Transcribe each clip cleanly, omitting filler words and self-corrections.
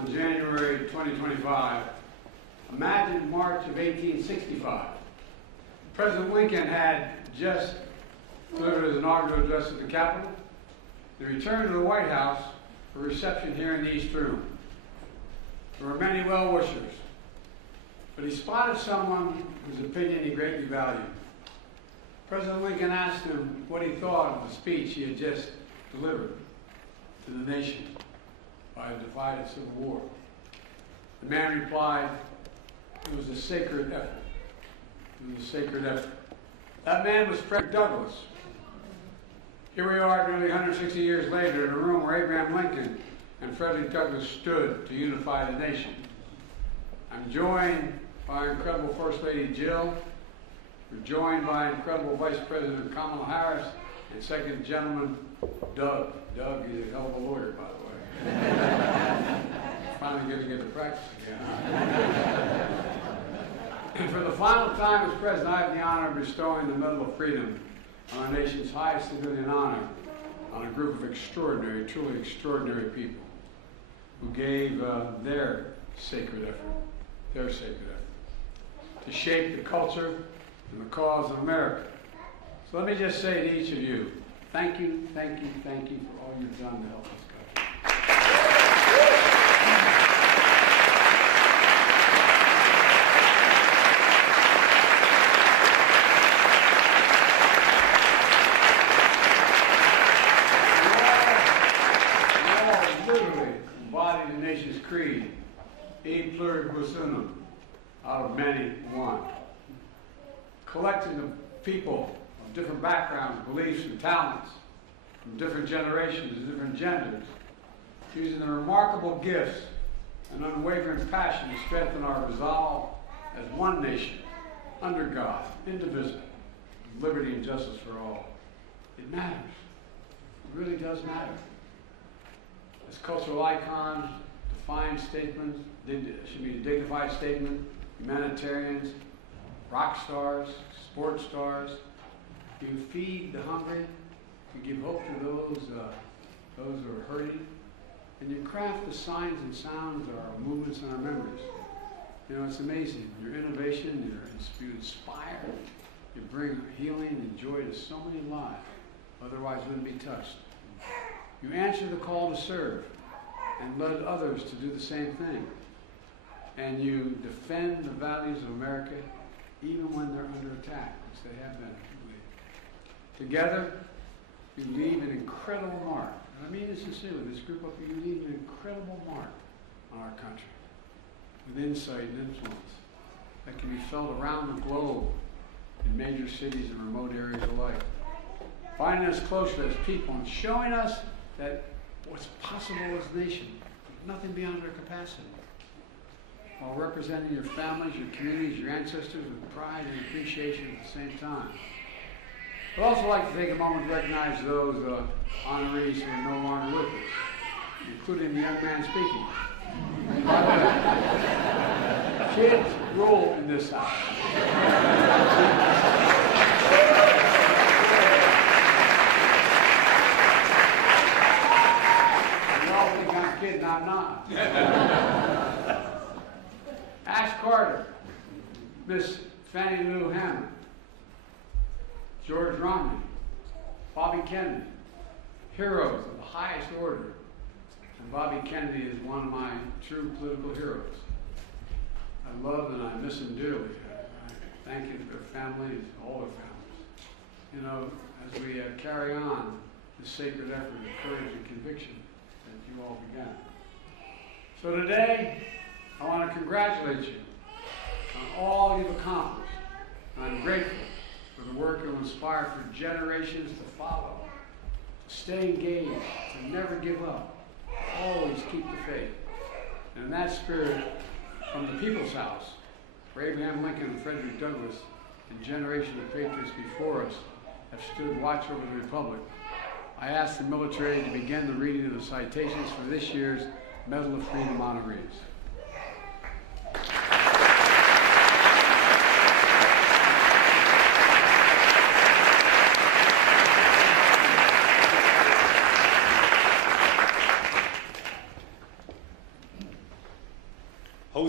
on January 2025, imagine March of 1865. President Lincoln had just delivered his inaugural address at the Capitol. He returned to the White House for a reception here in the East Room. There were many well-wishers, but he spotted someone whose opinion he greatly valued. President Lincoln asked him what he thought of the speech he had just delivered to the nation by a divided civil war. The man replied, "It was a sacred effort. It was a sacred effort." That man was Frederick Douglass. Here we are nearly 160 years later in a room where Abraham Lincoln and Frederick Douglass stood to unify the nation. I'm joined by incredible First Lady Gill. We're joined by incredible Vice President Kamala Harris and Second Gentleman Doug. Doug is a hell of a lawyer, by the way. Finally getting to get to practice again. And for the final time as President, I have the honor of bestowing the Medal of Freedom on our nation's highest civilian honor on a group of extraordinary, truly extraordinary people who gave their sacred effort, to shape the culture and the cause of America. So let me just say to each of you, thank you, thank you, thank you for all you've done to help us. Embody the nation's creed, e pluribus unum, out of many one. Collecting of people of different backgrounds, beliefs, and talents, from different generations and different genders, using their remarkable gifts and unwavering passion to strengthen our resolve as one nation, under God, indivisible, with liberty and justice for all. It matters. It really does matter. As cultural icons, defined statements, should be a dignified statement, humanitarians, rock stars, sports stars. You feed the hungry, you give hope to those who are hurting, and you craft the signs and sounds of our movements and our memories. You know, it's amazing. Your innovation, you inspire, you bring healing and joy to so many lives, otherwise wouldn't be touched. You answer the call to serve and led others to do the same thing. And you defend the values of America even when they're under attack, which they have been. Together, you leave an incredible mark. And I mean this sincerely, this group of you leave an incredible mark on our country with insight and influence that can be felt around the globe in major cities and remote areas alike. Finding us closer as people and showing us that what's possible as a nation, nothing beyond our capacity, while representing your families, your communities, your ancestors with pride and appreciation at the same time. I'd also like to take a moment to recognize those honorees who are no longer with us, including the young man speaking. By the way, kids rule in this house. Kidding, I'm not. Ashton Carter, Miss Fanny Lou Hamer, George Romney, Bobby Kennedy, heroes of the highest order. And Bobby Kennedy is one of my true political heroes. I love and I miss him dearly. I thank him for their families, all their families. You know, as we carry on this sacred effort of courage and conviction that you all began. So today, I want to congratulate you on all you've accomplished. And I'm grateful for the work you'll inspire for generations to follow. To stay engaged, to never give up, always keep the faith. And in that spirit, from the People's House, where Abraham Lincoln and Frederick Douglass and generations of patriots before us have stood watch over the Republic, I ask the military to begin the reading of the citations for this year's Medal of Freedom honorees.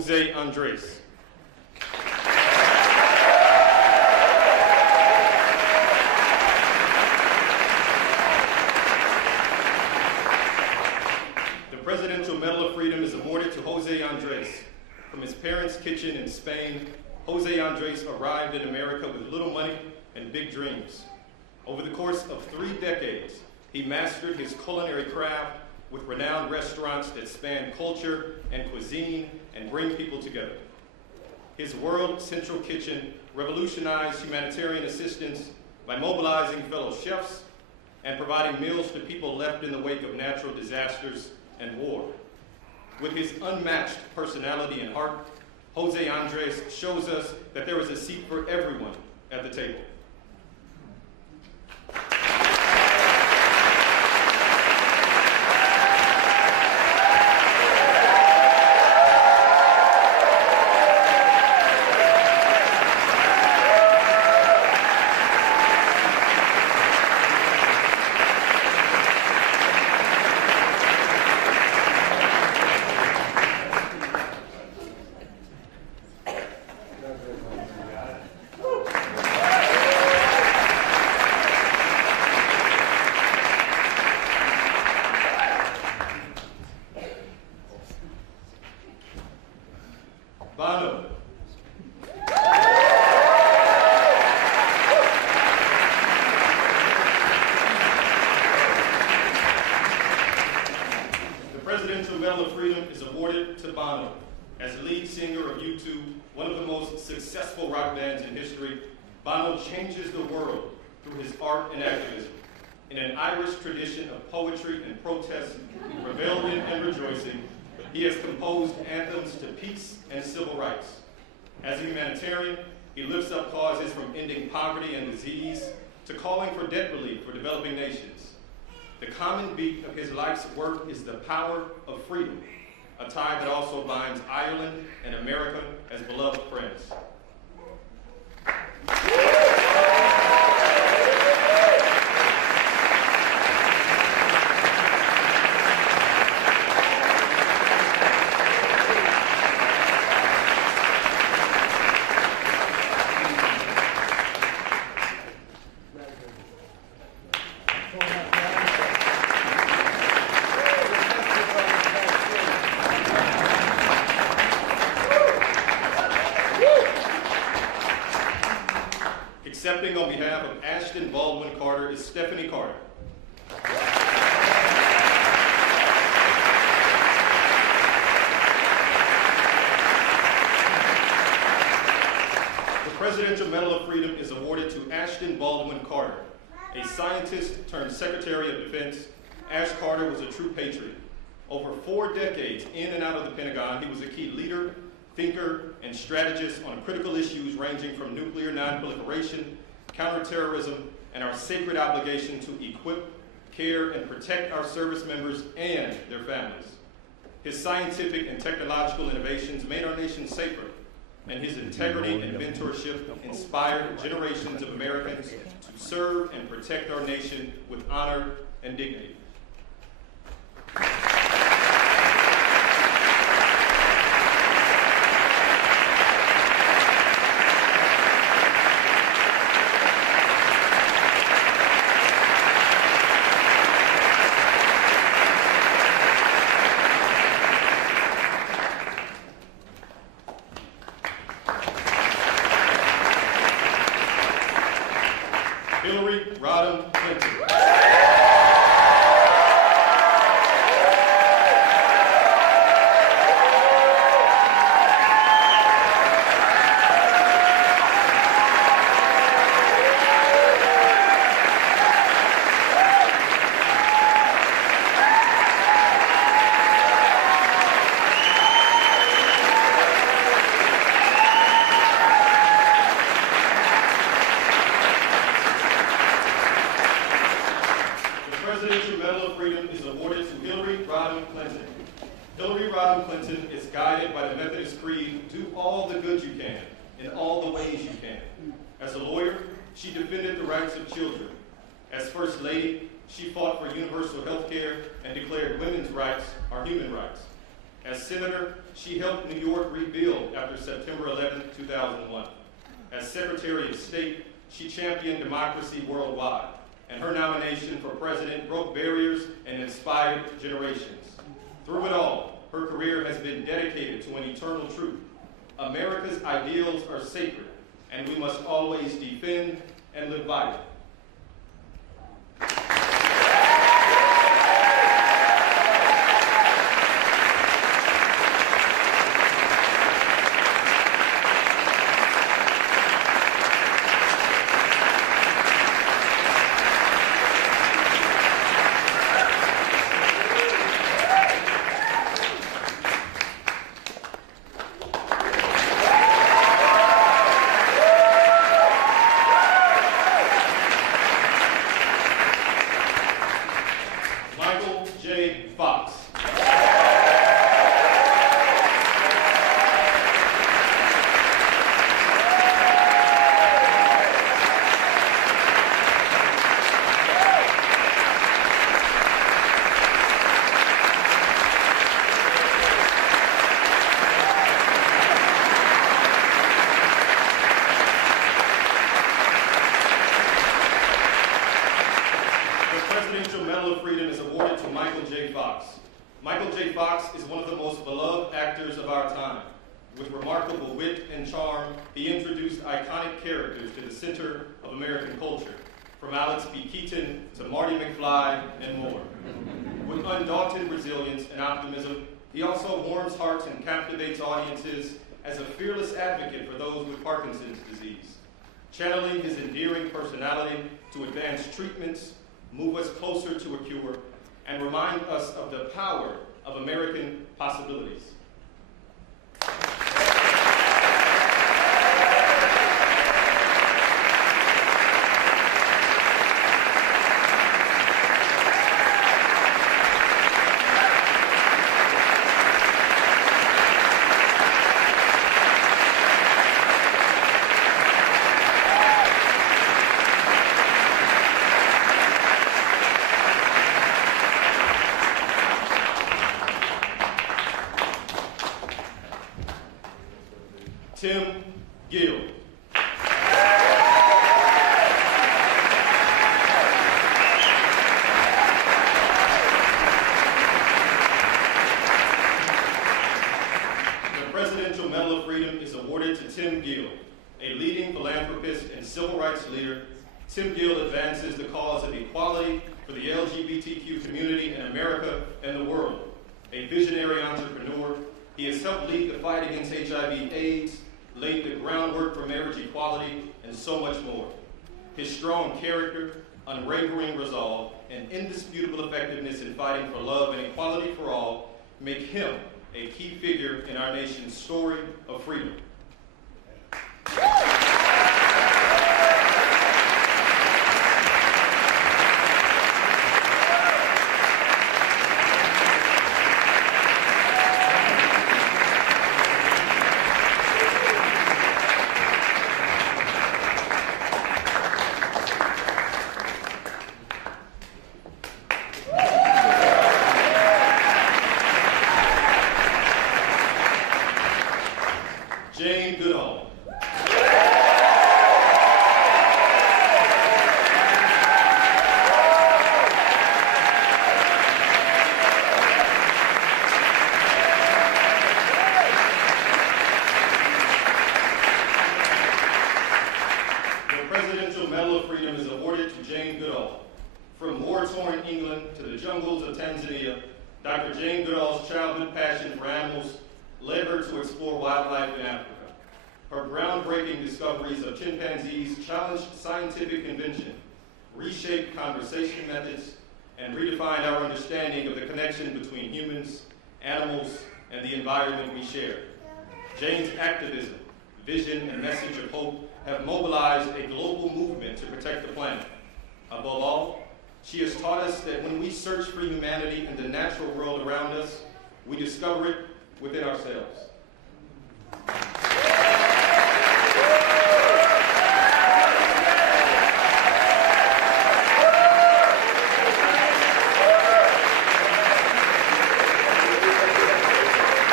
Jose Andres. The Presidential Medal of Freedom is awarded to Jose Andres. From his parents' kitchen in Spain, Jose Andres arrived in America with little money and big dreams. Over the course of 3 decades, he mastered his culinary craft with renowned restaurants that span culture and cuisine and bring people together. His World Central Kitchen revolutionized humanitarian assistance by mobilizing fellow chefs and providing meals to people left in the wake of natural disasters and war. With his unmatched personality and heart, Jose Andres shows us that there is a seat for everyone at the table. Bono. The Presidential Medal of Freedom is awarded to Bono. As lead singer of U2, one of the most successful rock bands in history, Bono changes the world through his art and activism. In an Irish tradition of poetry and protest, rebellion and rejoicing, he has composed anthems to peace and civil rights. As a humanitarian, he lifts up causes from ending poverty and disease to calling for debt relief for developing nations. The common beat of his life's work is the power of freedom, a tie that also binds Ireland and America as beloved friends. Accepting on behalf of Ashton Carter is Stephanie Carter. The Presidential Medal of Freedom is awarded to Ashton Carter. A scientist turned Secretary of Defense, Ash Carter was a true patriot. Over 4 decades in and out of the Pentagon, he was a key leader, thinker, and strategist on critical issues ranging from nuclear non-proliferation, counterterrorism, and our sacred obligation to equip, care, and protect our service members and their families. His scientific and technological innovations made our nation safer, and his integrity and mentorship inspired generations of Americans to serve and protect our nation with honor and dignity. As a lawyer, she defended the rights of children. As First Lady, she fought for universal health care and declared women's rights are human rights. As senator, she helped New York rebuild after September 11, 2001. As Secretary of State, she championed democracy worldwide, and her nomination for president broke barriers and inspired generations. Through it all, her career has been dedicated to an eternal truth. America's ideals are sacred, and we must always defend and live by them. He also warms hearts and captivates audiences as a fearless advocate for those with Parkinson's disease, channeling his endearing personality to advance treatments, move us closer to a cure, and remind us of the power of American possibilities. Gill. The Presidential Medal of Freedom is awarded to Tim Gill, a leading philanthropist and civil rights leader. Tim Gill advances the cause of equality for the LGBTQ community in America and the world. A visionary entrepreneur, he has helped lead the fight against HIV/AIDS, laid the groundwork for marriage equality, and so much more. His strong character, unwavering resolve, and indisputable effectiveness in fighting for love and equality for all make him a key figure in our nation's story of freedom. Goodall. The Presidential Medal of Freedom is awarded to Jane Goodall. From war-torn England to the jungles of Tanzania, Dr. Jane Goodall's childhood passion for animals led her to explore wildlife in Africa. Her groundbreaking discoveries of chimpanzees challenged scientific convention, reshaped conversation methods, and redefined our understanding of the connection between humans, animals, and the environment we share. Jane's activism, vision, and message of hope have mobilized a global movement to protect the planet. Above all, she has taught us that when we search for humanity in the natural world around us, we discover it within ourselves.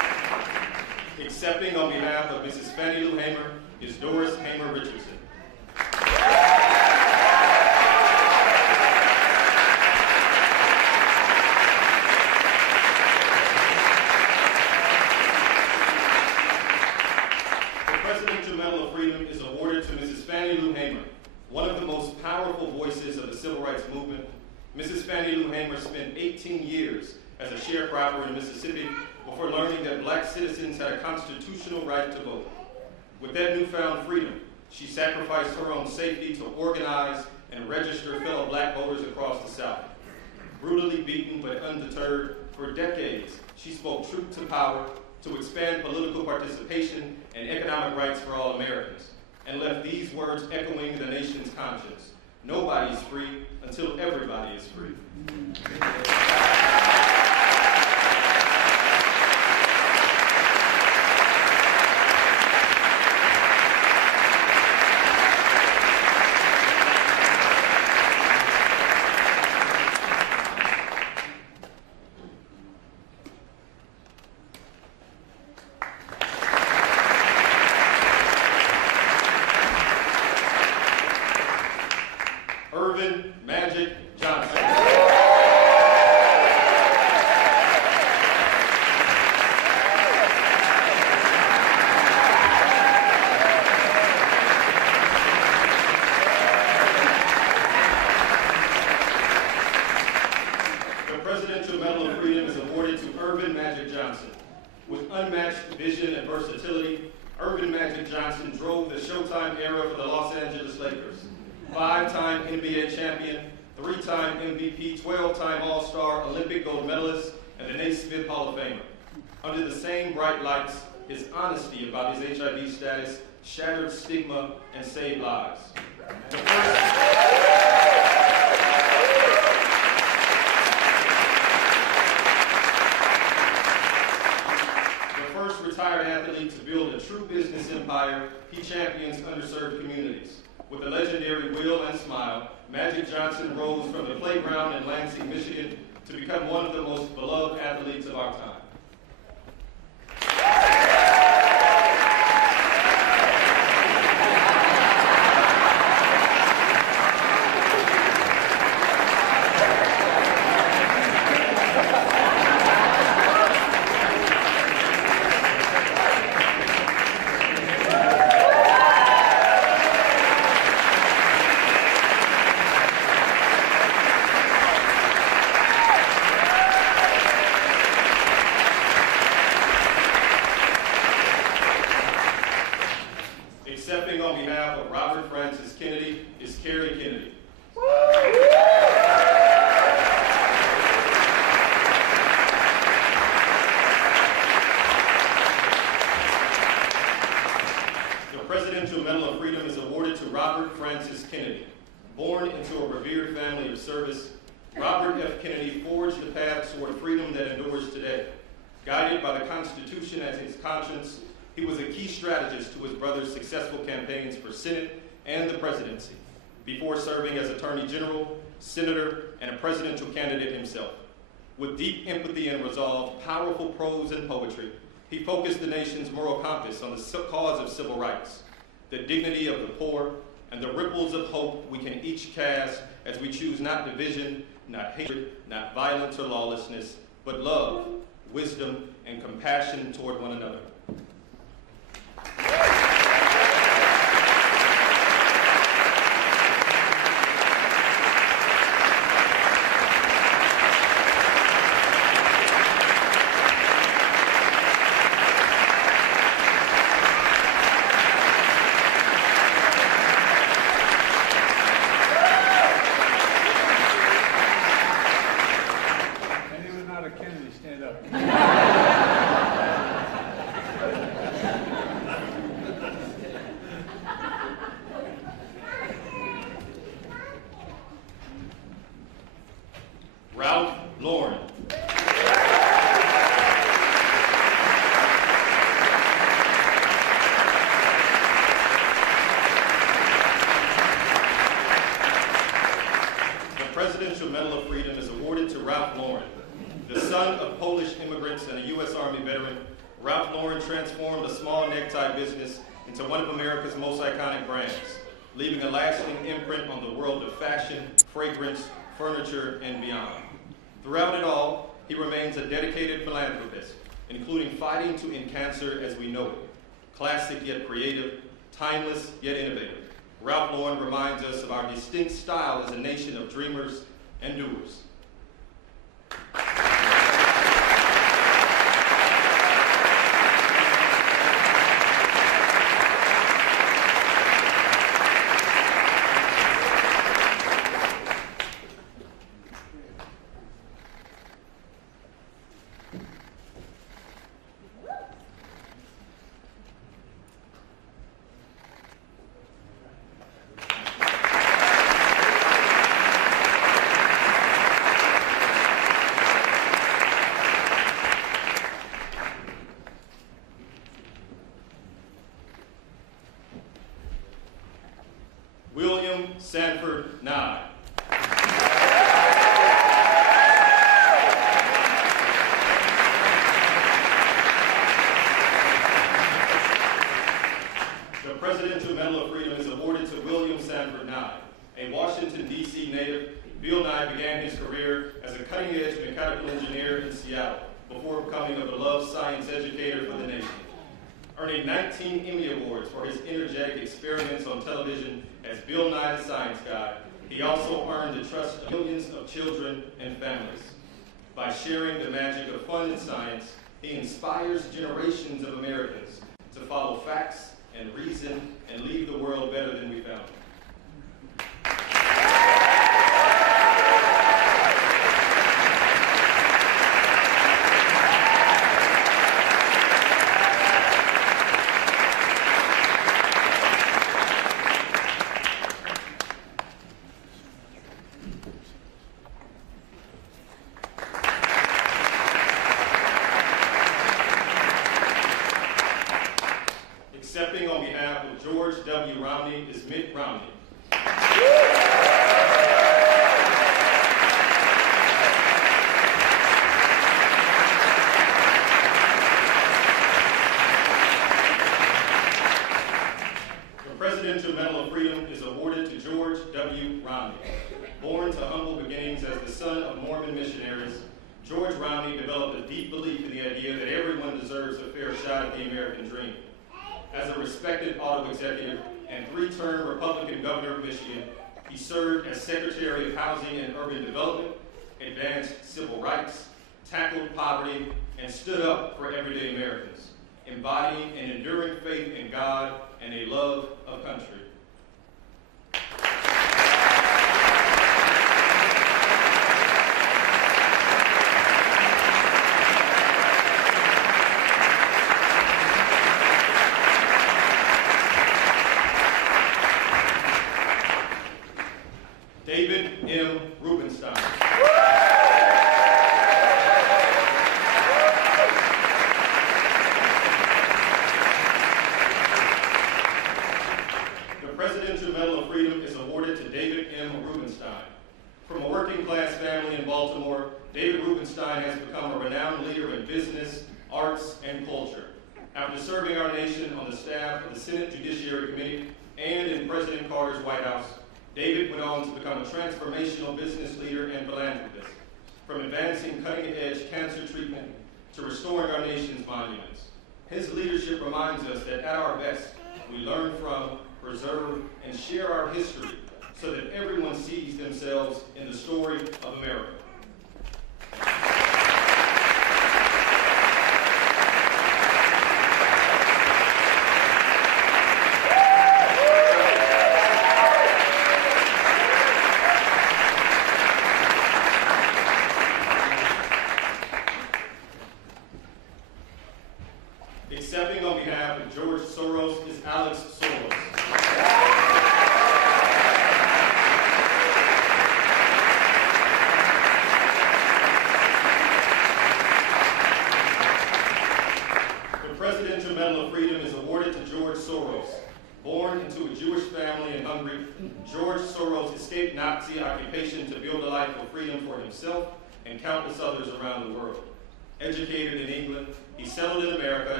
Accepting on behalf of Mrs. Fanny Lou Hamer is Doris Hamer Richardson. Is awarded to Mrs. Fanny Lou Hamer, one of the most powerful voices of the civil rights movement. Mrs. Fanny Lou Hamer spent 18 years as a sharecropper in Mississippi before learning that black citizens had a constitutional right to vote. With that newfound freedom, she sacrificed her own safety to organize and register fellow black voters across the South. Brutally beaten but undeterred, for decades, she spoke truth to power to expand political participation and economic rights for all Americans, and left these words echoing the nation's conscience: nobody is free until everybody is free. Magic Johnson. The Presidential Medal of Freedom is awarded to Urban Magic Johnson. With unmatched vision and versatility, Urban Magic Johnson drove the Showtime era for the Los Angeles Lakers. 5-time NBA champion, 3-time MVP, 12-time All-Star, Olympic gold medalist, and the Naismith Hall of Famer. Under the same bright lights, his honesty about his HIV status shattered stigma and saved lives. The first retired athlete to build a true business empire, he champions underserved communities. With a legendary will and smile, Magic Johnson rose from the playground in Lansing, Michigan, to become one of the most beloved athletes of our time. Accepting on behalf of Robert Francis Kennedy is Carrie Kennedy. The Presidential Medal of Freedom is awarded to Robert Francis Kennedy. Born into a revered family of service, Robert F. Kennedy forged the path toward freedom that endures today. Guided by the Constitution as his conscience, he was a key strategist to his brother's successful campaigns for Senate and the presidency, before serving as Attorney General, Senator, and a presidential candidate himself. With deep empathy and resolve, powerful prose and poetry, he focused the nation's moral compass on the cause of civil rights, the dignity of the poor, and the ripples of hope we can each cast as we choose not division, not hatred, not violence or lawlessness, but love, wisdom, and compassion toward one another. Anyone not a Kennedy, stand up. Ralph Lauren. The Presidential Medal of Freedom is awarded to Ralph Lauren. The son of Polish immigrants and a U.S. Army veteran, Ralph Lauren transformed a small necktie business into one of America's most iconic brands, leaving a lasting imprint on the world of fashion, fragrance, furniture, and beyond. Throughout it all, he remains a dedicated philanthropist, including fighting to end cancer as we know it. Classic yet creative, timeless yet innovative, Ralph Lauren reminds us of our distinct style as a nation of dreamers and doers. Sanford Nye. The Presidential Medal of Freedom is awarded to William Sanford Nye. A Washington, D.C. native, Bill Nye began his career as a cutting-edge mechanical engineer in Seattle before becoming a beloved science educator for the nation. Earning 19 Emmy Awards for his energetic experiments on television as Bill Nye the Science Guy, he also earned the trust of millions of children and families. By sharing the magic of fun and science, he inspires generations of Americans to follow facts and reason and leave the world better than we found it. Accepting on behalf of George W. Romney is Mitt Romney. The Presidential Medal of Freedom is awarded to George W. Romney. Born to humble beginnings as the son of Mormon missionaries, George Romney developed a deep belief in the idea that everyone deserves a fair shot at the American dream. As a respected auto executive and three-term Republican governor of Michigan, he served as Secretary of Housing and Urban Development, advanced civil rights, tackled poverty, and stood up for everyday Americans, embodying an enduring faith in God and a love of country. David M. Rubenstein. The Presidential Medal of Freedom is awarded to David M. Rubenstein. From a working-class family in Baltimore, David Rubenstein has become a renowned leader in business, arts, and culture. After serving our nation on the staff of the Senate Judiciary Committee and in President Carter's White House, David went on to become a transformational business leader and philanthropist, from advancing cutting-edge cancer treatment to restoring our nation's monuments. His leadership reminds us that at our best, we learn from, preserve, and share our history so that everyone sees themselves in the story of America. Accepting on behalf of George Soros is Alex Soros. The Presidential Medal of Freedom is awarded to George Soros. Born into a Jewish family in Hungary, George Soros escaped Nazi occupation to build a life of freedom for himself and countless others around the world. Educated in England, he settled in America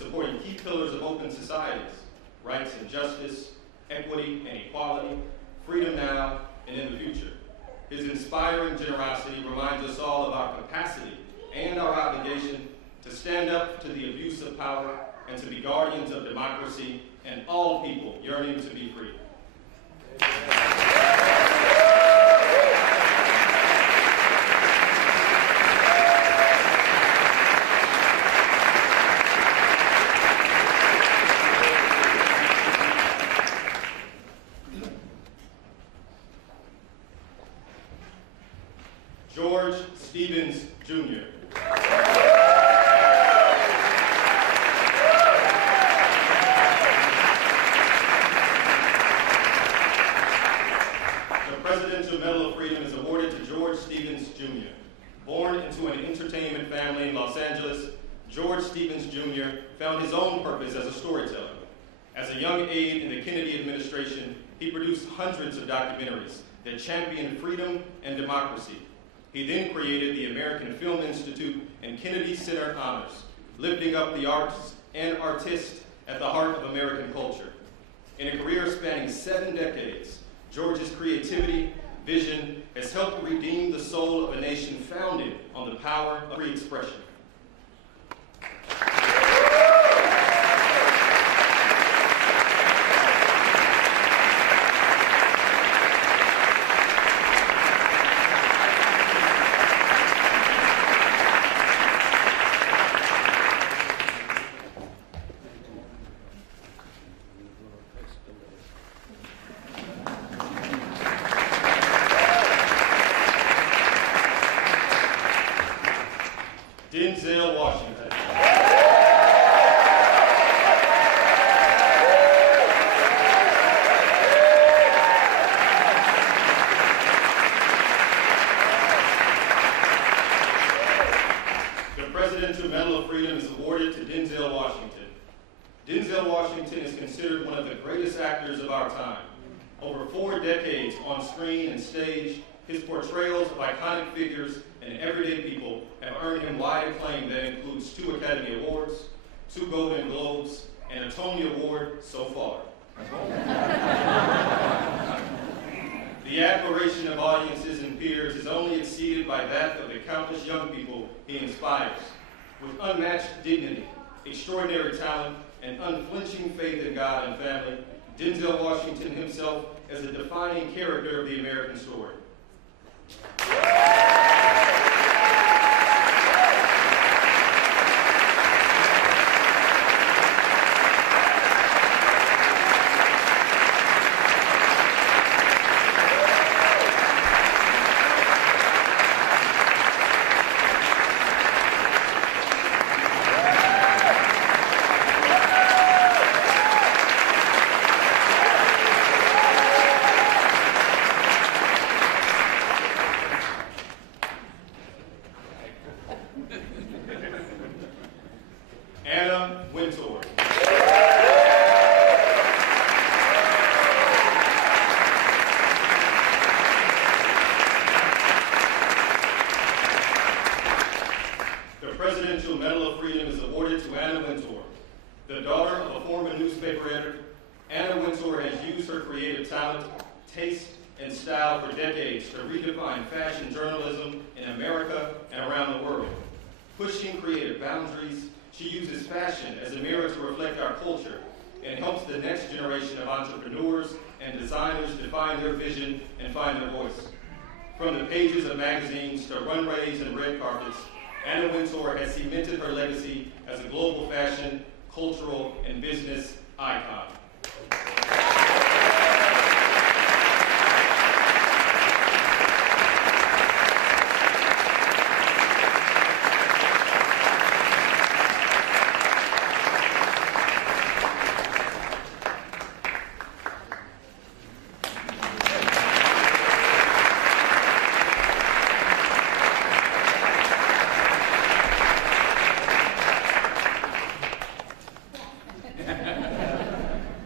supporting key pillars of open societies, rights and justice, equity and equality, freedom now and in the future. His inspiring generosity reminds us all of our capacity and our obligation to stand up to the abuse of power and to be guardians of democracy and all people yearning to be free. George Stevens, Jr. The Presidential Medal of Freedom is awarded to George Stevens, Jr. Born into an entertainment family in Los Angeles, George Stevens, Jr. found his own purpose as a storyteller. As a young aide in the Kennedy administration, he produced hundreds of documentaries that championed freedom and democracy. He then created the American Film Institute and Kennedy Center Honors, lifting up the arts and artists at the heart of American culture. In a career spanning 7 decades, George's creativity, vision has helped redeem the soul of a nation founded on the power of free expression. Denzel Washington. The Presidential Medal of Freedom is awarded to Denzel Washington. Denzel Washington is considered one of the greatest actors of our time. Over 4 decades on screen and stage, his portrayals of iconic figures and everyday people have earned him wide acclaim that includes 2 Academy Awards, 2 Golden Globes, and a Tony Award so far. The admiration of audiences and peers is only exceeded by that of the countless young people he inspires. With unmatched dignity, extraordinary talent, and unflinching faith in God and family, Denzel Washington himself is a defining character of the American story. Wintour. The Presidential Medal of Freedom is awarded to Anna Wintour. The daughter of a former newspaper editor, Anna Wintour has used her creative talent, taste, and style for decades to redefine fashion journalism in America and around the world. Pushing creative boundaries, she uses fashion as a mirror to reflect our culture and helps the next generation of entrepreneurs and designers define their vision and find their voice. From the pages of magazines to runways and red carpets, Anna Wintour has cemented her legacy as a global fashion, cultural, and business icon.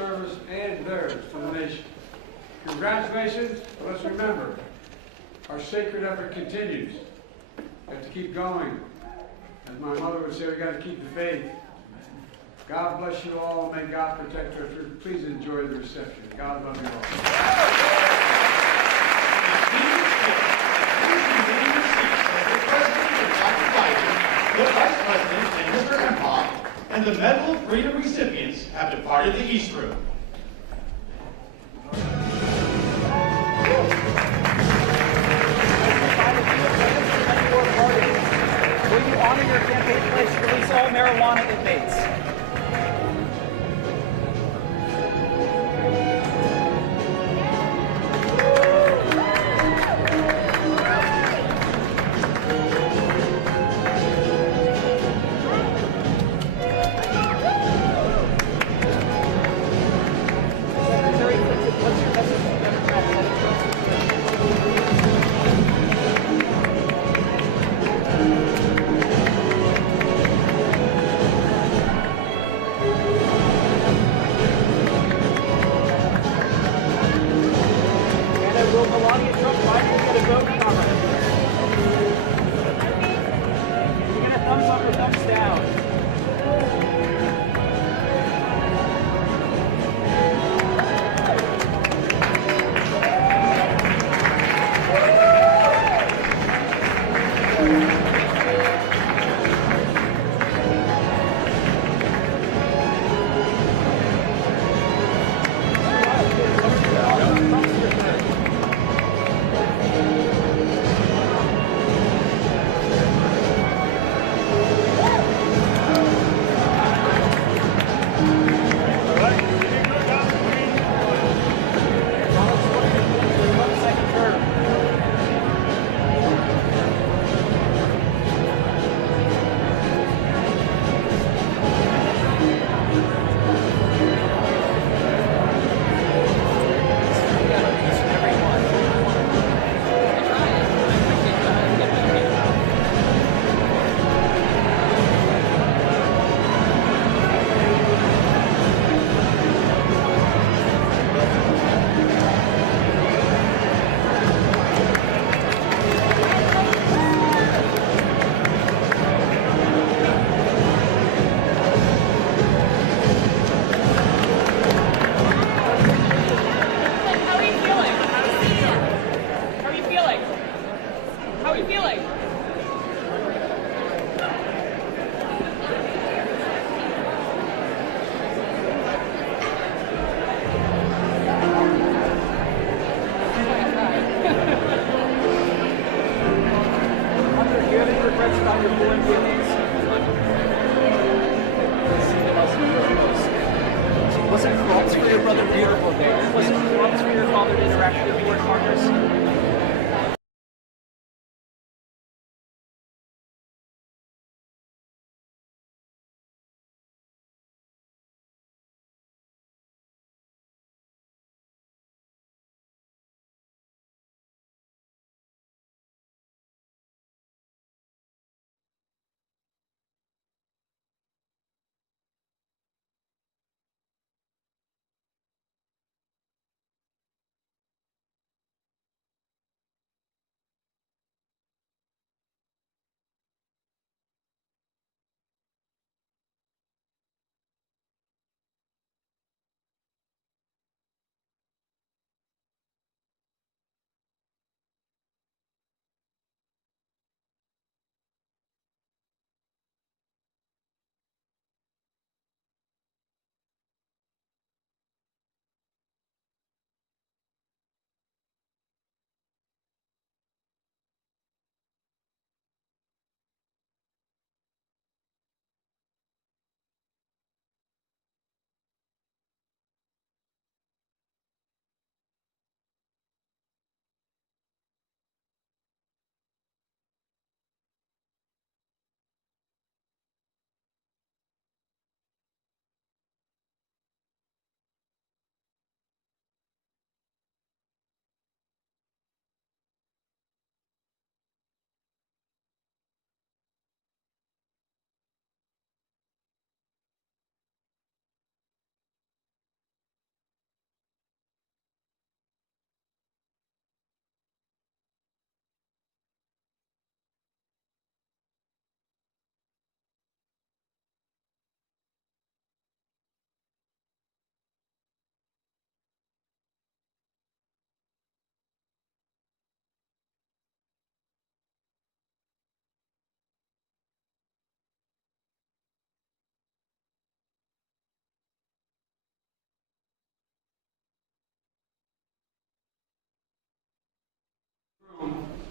service and theirs to the nation. Congratulations, but let's remember, our sacred effort continues. We have to keep going. As my mother would say, we got to keep the faith. God bless you all, and may God protect us. Please enjoy the reception. God love you all. The Vice President and Mr. Empop and the Medal of Freedom recipients have departed the East Room. Will you honor your campaign pledge to release all marijuana inmates?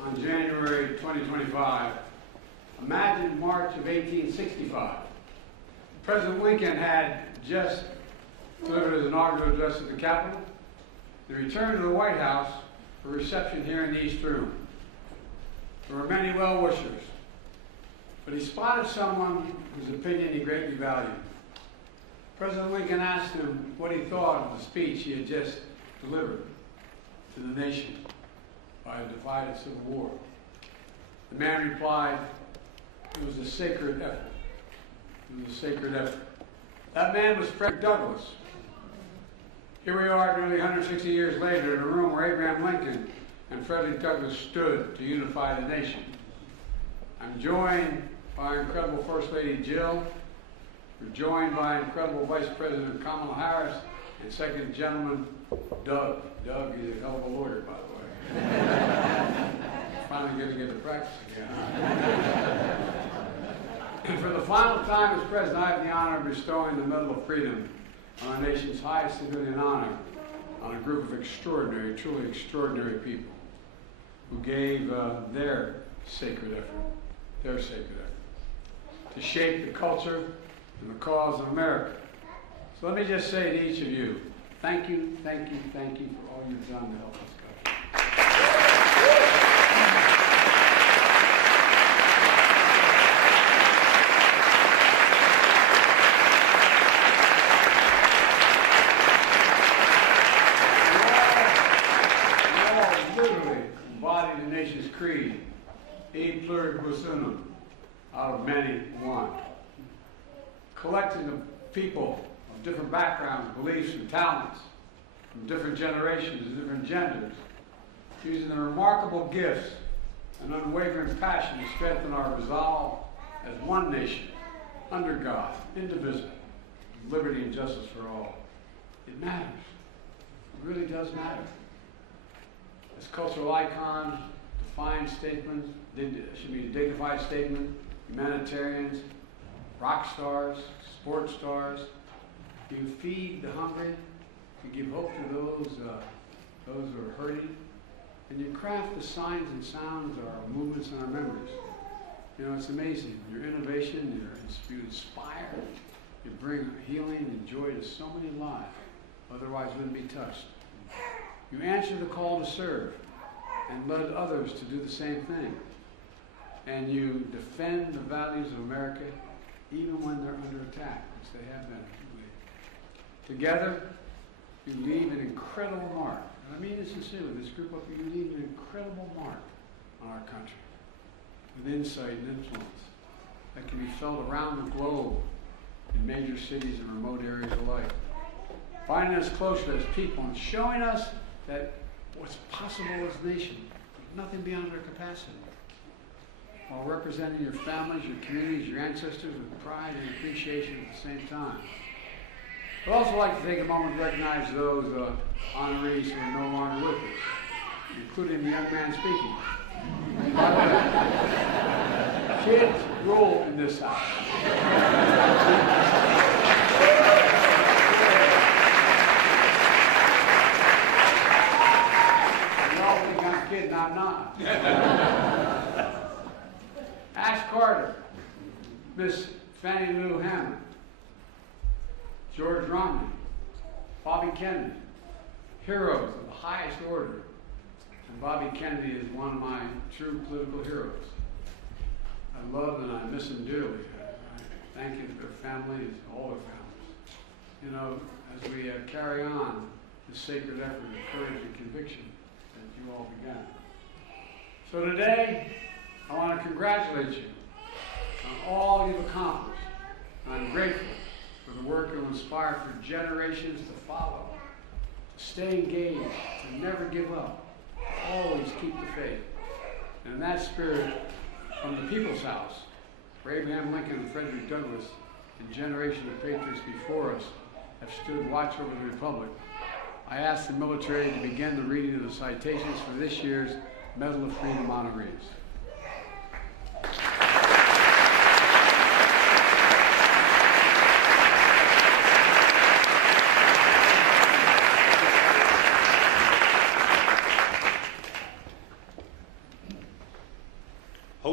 on January 2025, imagine March of 1865. President Lincoln had just delivered his inaugural address at the Capitol. He returned to the White House for a reception here in the East Room. There were many well-wishers, but he spotted someone whose opinion he greatly valued. President Lincoln asked him what he thought of the speech he had just delivered to the nation by a divided civil war. The man replied, "It was a sacred effort. It was a sacred effort." That man was Frederick Douglass. Here we are nearly 160 years later in a room where Abraham Lincoln and Frederick Douglass stood to unify the nation. I'm joined by our incredible First Lady Gill. We're joined by incredible Vice President Kamala Harris and Second Gentleman Doug. Doug is a hell of a lawyer, by the way. Finally going to get to practice again. And for the final time as President, I have the honor of bestowing the Medal of Freedom on our nation's highest civilian honor on a group of extraordinary, truly extraordinary people who gave their sacred effort to shape the culture and the cause of America. So let me just say to each of you, thank you, thank you, thank you for all you've done to help us go. You all literally embody the nation's creed, e pluribus unum, out of many one. Collecting the people of different backgrounds, beliefs, and talents, from different generations and different genders, using their remarkable gifts and unwavering passion to strengthen our resolve as one nation, under God, indivisible, with liberty and justice for all. It matters. It really does matter. As cultural icons, defined statements, should be a dignified statement, humanitarians, rock stars, sports stars. You feed the hungry. You give hope to those who are hurting. And you craft the signs and sounds of our movements and our memories. You know, it's amazing. Your innovation, you inspire, you bring healing and joy to so many lives, otherwise wouldn't be touched. You answer the call to serve and led others to do the same thing. And you defend the values of America even when they're under attack, which they have been. Together, you leave an incredible mark. And I mean this sincerely, this group of you leave an incredible mark on our country with insight and influence that can be felt around the globe in major cities and remote areas alike. Finding us closer as people and showing us that what's possible as a nation, nothing beyond our capacity. While representing your families, your communities, your ancestors with pride and appreciation at the same time. I'd also like to take a moment to recognize those honorees who are no longer with us, including the young man speaking. By the way, kids rule in this house. Y'all think I'm kidding, I'm not. Ashton Carter, Miss Fanny Lou Hamer, George Romney, Bobby Kennedy, heroes of the highest order. And Bobby Kennedy is one of my true political heroes. I love and I miss them dearly. I thank you to their families, all their families. You know, as we carry on this sacred effort of courage and conviction that you all began. So today, I want to congratulate you on all you've accomplished. I'm grateful for the work you'll inspire for generations to follow, to stay engaged, to never give up, to always keep the faith. And in that spirit, from the People's House, where Abraham Lincoln and Frederick Douglass and generations of patriots before us have stood watch over the Republic, I ask the military to begin the reading of the citations for this year's Medal of Freedom honorees.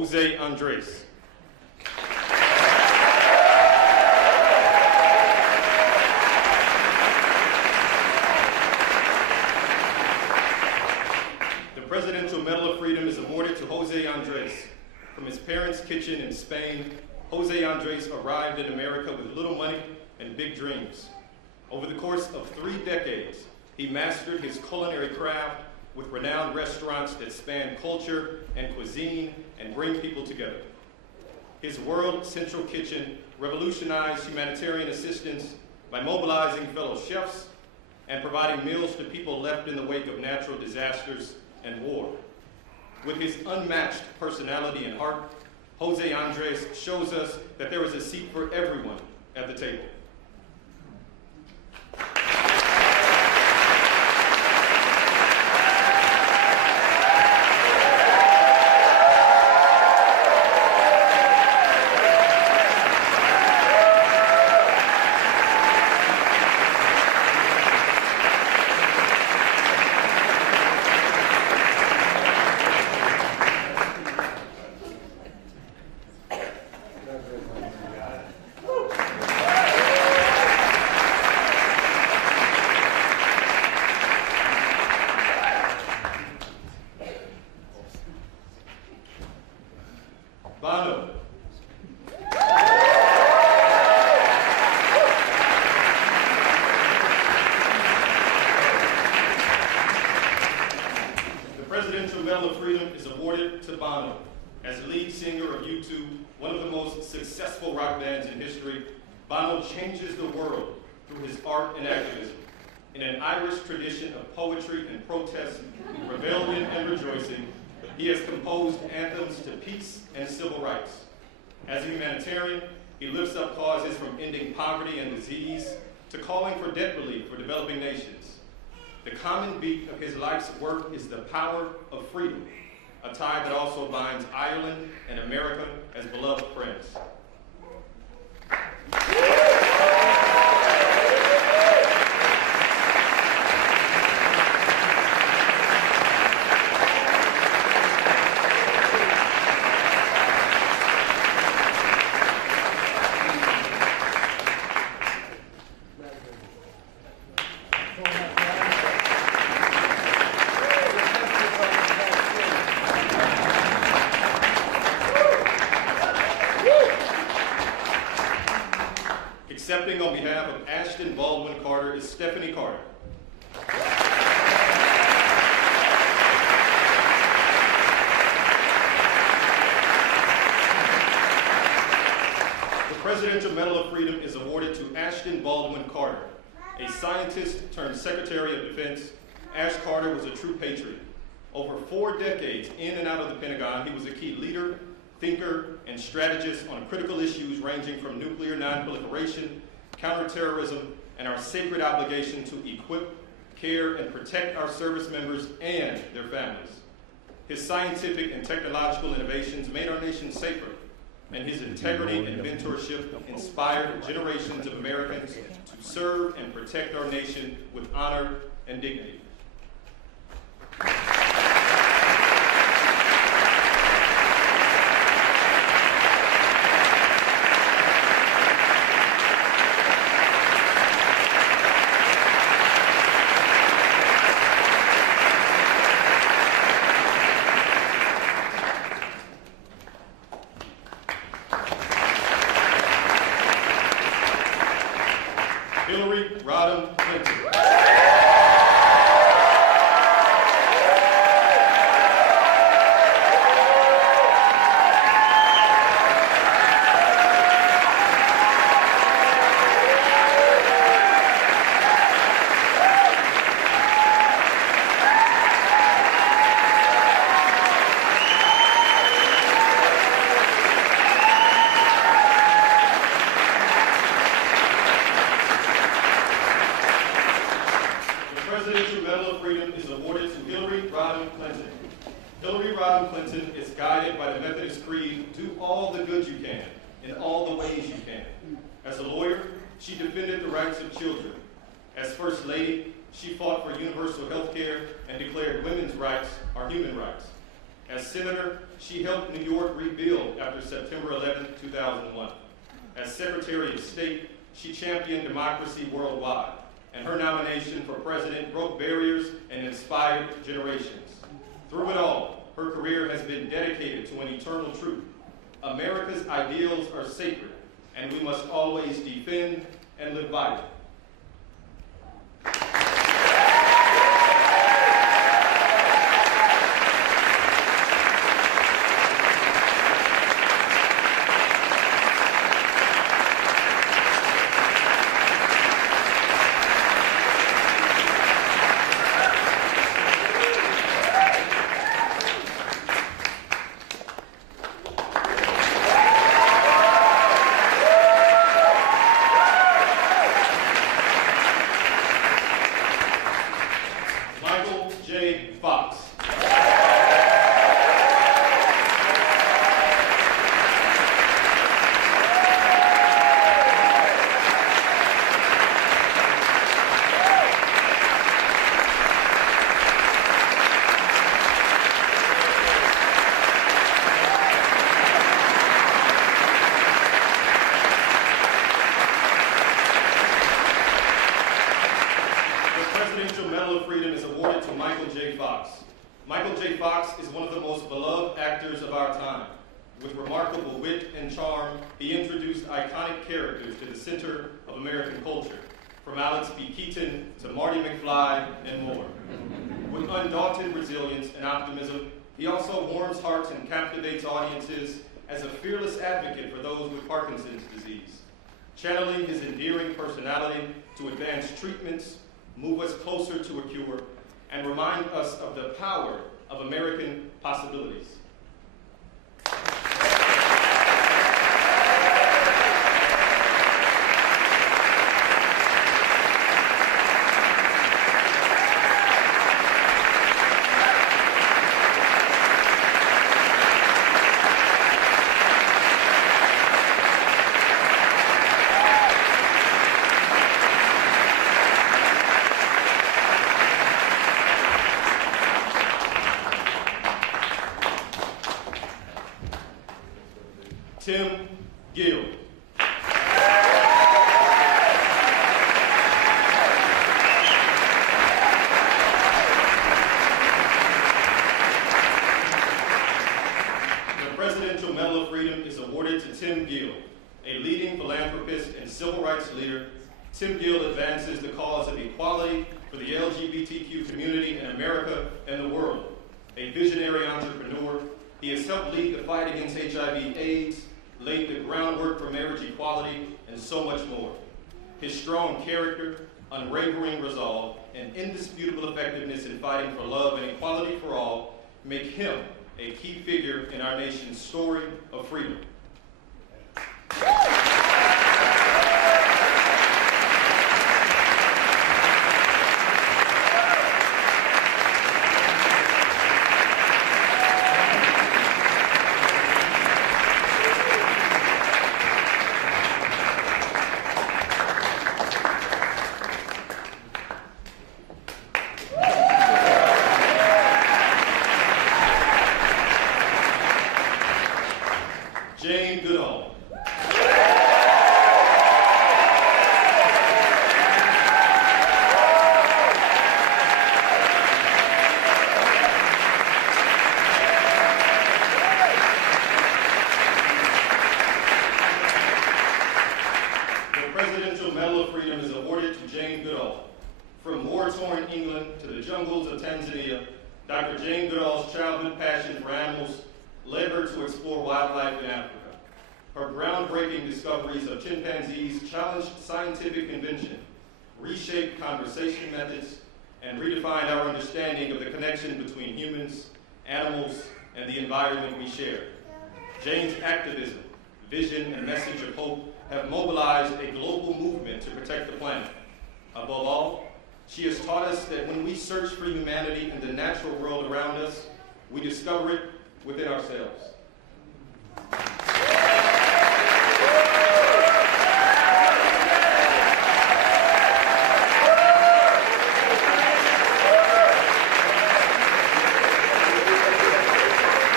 Jose Andres. The Presidential Medal of Freedom is awarded to Jose Andres. From his parents' kitchen in Spain, Jose Andres arrived in America with little money and big dreams. Over the course of 3 decades, he mastered his culinary craft with renowned restaurants that span culture and cuisine and bring people together. His World Central Kitchen revolutionized humanitarian assistance by mobilizing fellow chefs and providing meals to people left in the wake of natural disasters and war. With his unmatched personality and heart, Jose Andres shows us that there is a seat for everyone at the table. Bono. The Presidential Medal of Freedom is awarded to Bono. As lead singer of U2, one of the most successful rock bands in history, Bono changes the world through his art and activism. In an Irish tradition of poetry and protest, rebellion and rejoicing, he has composed anthems to peace and civil rights. As a humanitarian, he lifts up causes from ending poverty and disease to calling for debt relief for developing nations. The common beat of his life's work is the power of freedom, a tie that also binds Ireland and America as beloved friends. Accepting on behalf of Ashton Carter is Stephanie Carter. The Presidential Medal of Freedom is awarded to Ashton Carter. A scientist turned Secretary of Defense, Ash Carter was a true patriot. Over 4 decades in and out of the Pentagon, he was a key leader, thinker, and strategist on critical issues ranging from nuclear non-proliferation, counterterrorism, and our sacred obligation to equip, care, and protect our service members and their families. His scientific and technological innovations made our nation safer, and his integrity and mentorship inspired generations of Americans to serve and protect our nation with honor and dignity. As senator, she helped New York rebuild after September 11, 2001. As Secretary of State, she championed democracy worldwide, and her nomination for president broke barriers and inspired generations. Through it all, her career has been dedicated to an eternal truth. America's ideals are sacred, and we must always defend and live by them. He also warms hearts and captivates audiences as a fearless advocate for those with Parkinson's disease, channeling his endearing personality to advance treatments, move us closer to a cure, and remind us of the power of American possibilities. Gill. The Presidential Medal of Freedom is awarded to Tim Gill, a leading philanthropist and civil rights leader. Tim Gill advances the cause of equality for the LGBTQ community in America and the world. A visionary entrepreneur, he has helped lead the fight against HIV/AIDS, laid the groundwork for marriage equality, and so much more. His strong character, unwavering resolve, and indisputable effectiveness in fighting for love and equality for all make him a key figure in our nation's story of freedom. Goodall. The Presidential Medal of Freedom is awarded to Jane Goodall. From war-torn England to the jungles of Tanzania, Dr. Jane Goodall's childhood passion for animals led her to explore wildlife in Africa. Her groundbreaking discoveries of chimpanzees challenged scientific convention, reshaped conversation methods, and redefined our understanding of the connection between humans, animals, and the environment we share. Jane's activism, vision, and message of hope have mobilized a global movement to protect the planet. Above all, she has taught us that when we search for humanity in the natural world around us, we discover it within ourselves.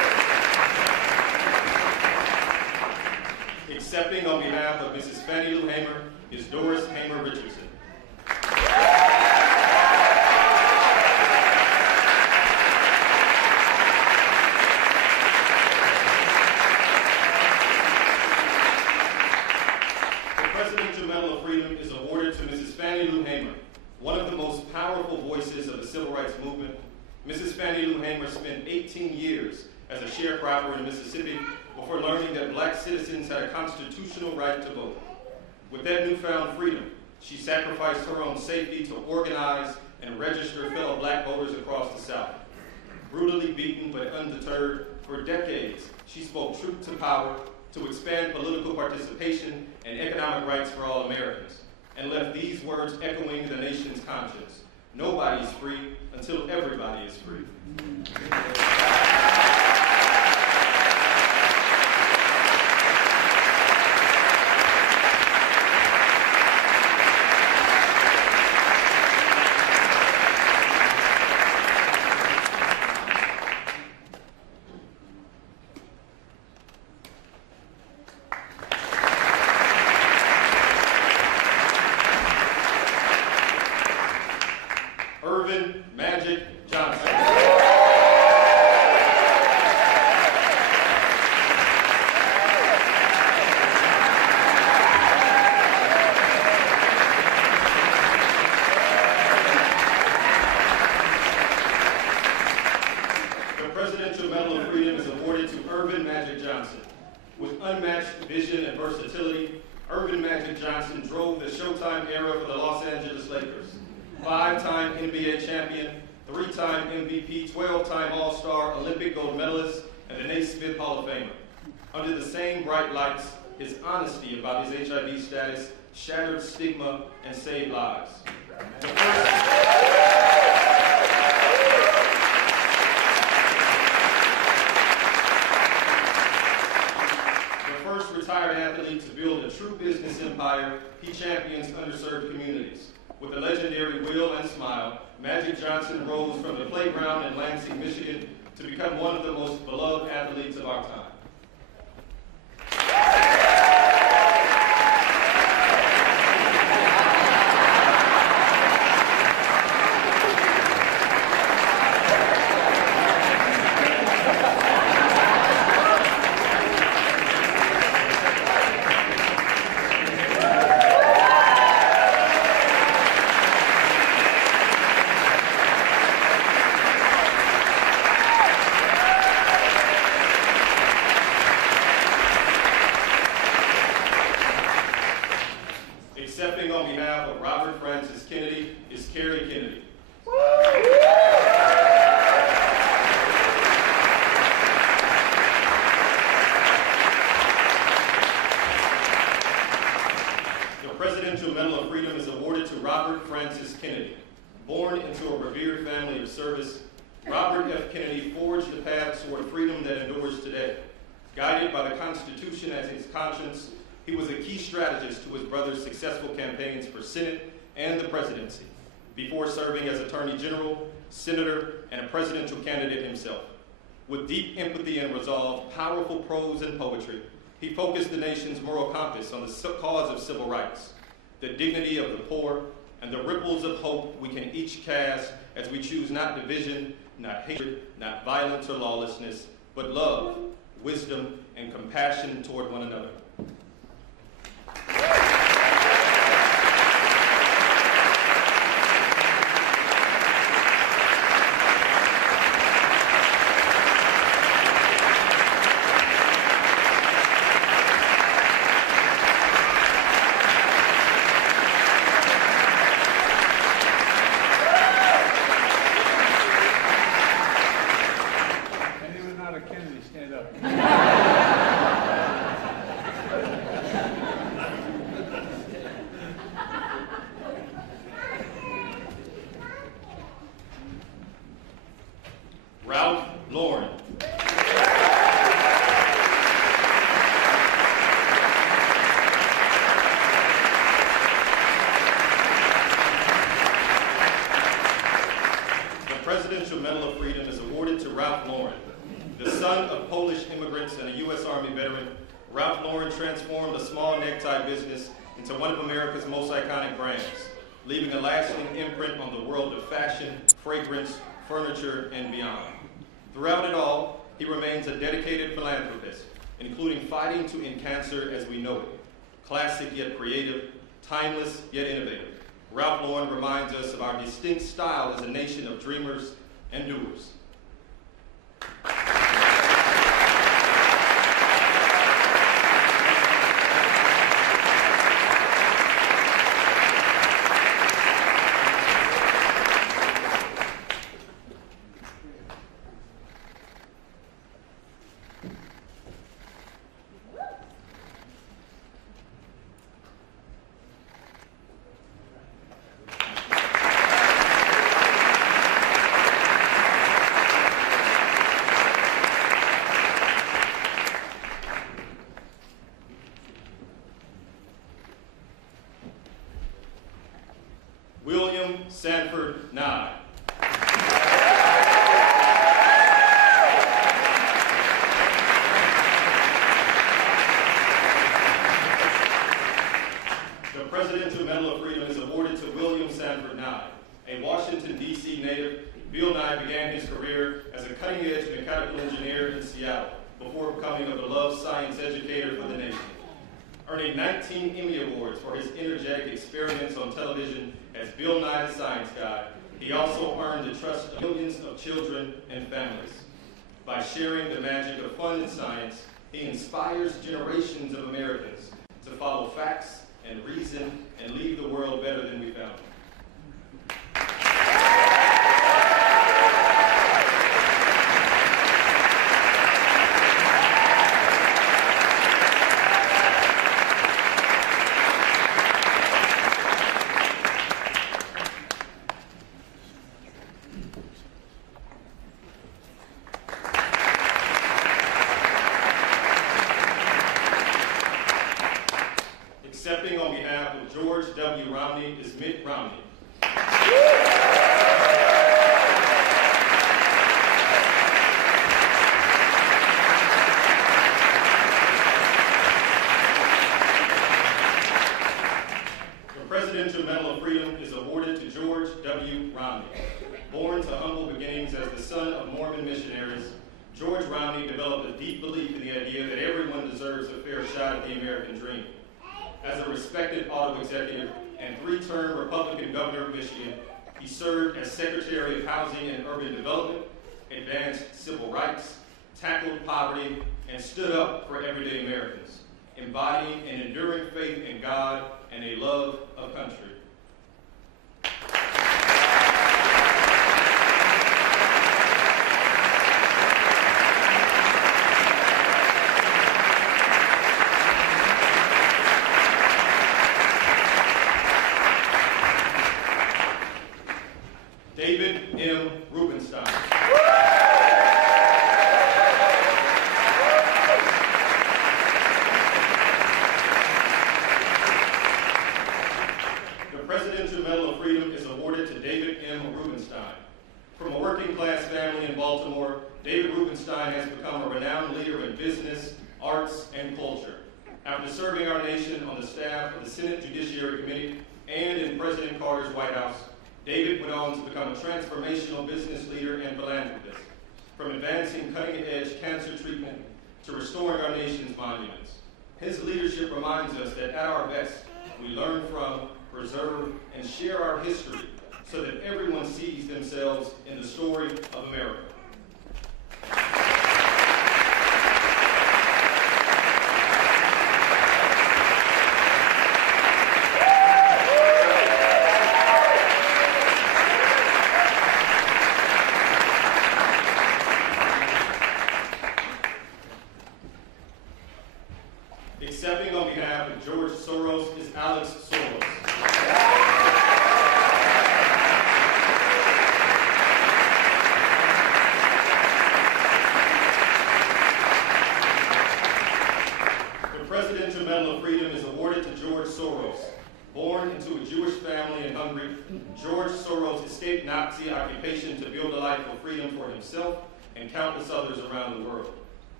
of Mrs. Fanny Lou Hamer is Doris Hamer Richardson. Is awarded to Mrs. Fanny Lou Hamer, one of the most powerful voices of the civil rights movement. Mrs. Fanny Lou Hamer spent 18 years as a sharecropper in Mississippi before learning that black citizens had a constitutional right to vote. With that newfound freedom, she sacrificed her own safety to organize and register fellow black voters across the South. Brutally beaten but undeterred, for decades, she spoke truth to power to expand political participation and economic rights for all Americans, and left these words echoing the nation's conscience: nobody is free until everybody is free. Magic Johnson. The Presidential Medal of Freedom is awarded to Urban Magic Johnson. With unmatched vision and versatility, Urban Magic Johnson drove the Showtime era for the Los Angeles Lakers. 5-time NBA champion, 3-time MVP, 12-time All-Star, Olympic gold medalist, and the Naismith Hall of Famer. Under the same bright lights, his honesty about his HIV status shattered stigma and saved lives. The first retired athlete to build a true business empire, he champions underserved communities. With a legendary will and smile, Magic Johnson rose from the playground in Lansing, Michigan, to become one of the most beloved athletes of our time. Accepting on behalf of Robert Francis Kennedy is Carrie Kennedy. The Presidential Medal of Freedom is awarded to Robert Francis Kennedy. Born into a revered family of service, Robert F. Kennedy forged the path toward freedom that endures today. Guided by the Constitution as his conscience, he was a key strategist to his brother's successful campaigns for Senate and the presidency, before serving as Attorney General, Senator, and a presidential candidate himself. With deep empathy and resolve, powerful prose and poetry, he focused the nation's moral compass on the cause of civil rights, the dignity of the poor, and the ripples of hope we can each cast as we choose not division, not hatred, not violence or lawlessness, but love, wisdom, and compassion toward one another. Anyone not a Kennedy, stand up. Ralph Lauren. The Presidential Medal of Freedom is awarded to Ralph Lauren. The son of Polish immigrants and a U.S. Army veteran, Ralph Lauren transformed a small necktie business into one of America's most iconic brands, leaving a lasting imprint on the world of fashion, fragrance, furniture, and beyond. Throughout it all, he remains a dedicated philanthropist, including fighting to end cancer as we know it. Classic yet creative, timeless yet innovative, Ralph Lauren reminds us of our distinct style as a nation of dreamers and doers. Sanford Nye. The Presidential Medal of Freedom is awarded to William Sanford Nye. A Washington, D.C. native, Bill Nye began his career as a cutting-edge mechanical engineer in Seattle before becoming a beloved science educator for the nation. Earning 19 Emmy Awards for his energetic experiments on television as Bill Nye the Science Guy, he also earned the trust of millions of children and families. By sharing the magic of fun and science, he inspires generations of Americans to follow facts and reason and leave the world better than we found it. Accepting on behalf of George W. Romney is Mitt Romney. The Presidential Medal of Freedom is awarded to George W. Romney. Born to humble beginnings as the son of Mormon missionaries, George Romney developed a deep belief in the idea that everyone deserves a fair shot at the American dream. As a respected auto executive and three-term Republican governor of Michigan, he served as Secretary of Housing and Urban Development, advanced civil rights, tackled poverty, and stood up for everyday Americans, embodying an enduring faith in God and a love of country. David M. Rubenstein. The Presidential Medal of Freedom is awarded to David M. Rubenstein. From a working-class family in Baltimore, David Rubenstein has become a renowned leader in business, arts, and culture. After serving our nation on the staff of the Senate Judiciary Committee and in President Carter's White House, David went on to become a transformational business leader and philanthropist, from advancing cutting-edge cancer treatment to restoring our nation's monuments. His leadership reminds us that at our best, we learn from, preserve, and share our history so that everyone sees themselves in the story of America. Accepting on behalf of George Soros is Alex Soros. The Presidential Medal of Freedom is awarded to George Soros. Born into a Jewish family in Hungary, George Soros escaped Nazi occupation to build a life of freedom for himself and countless others around the world.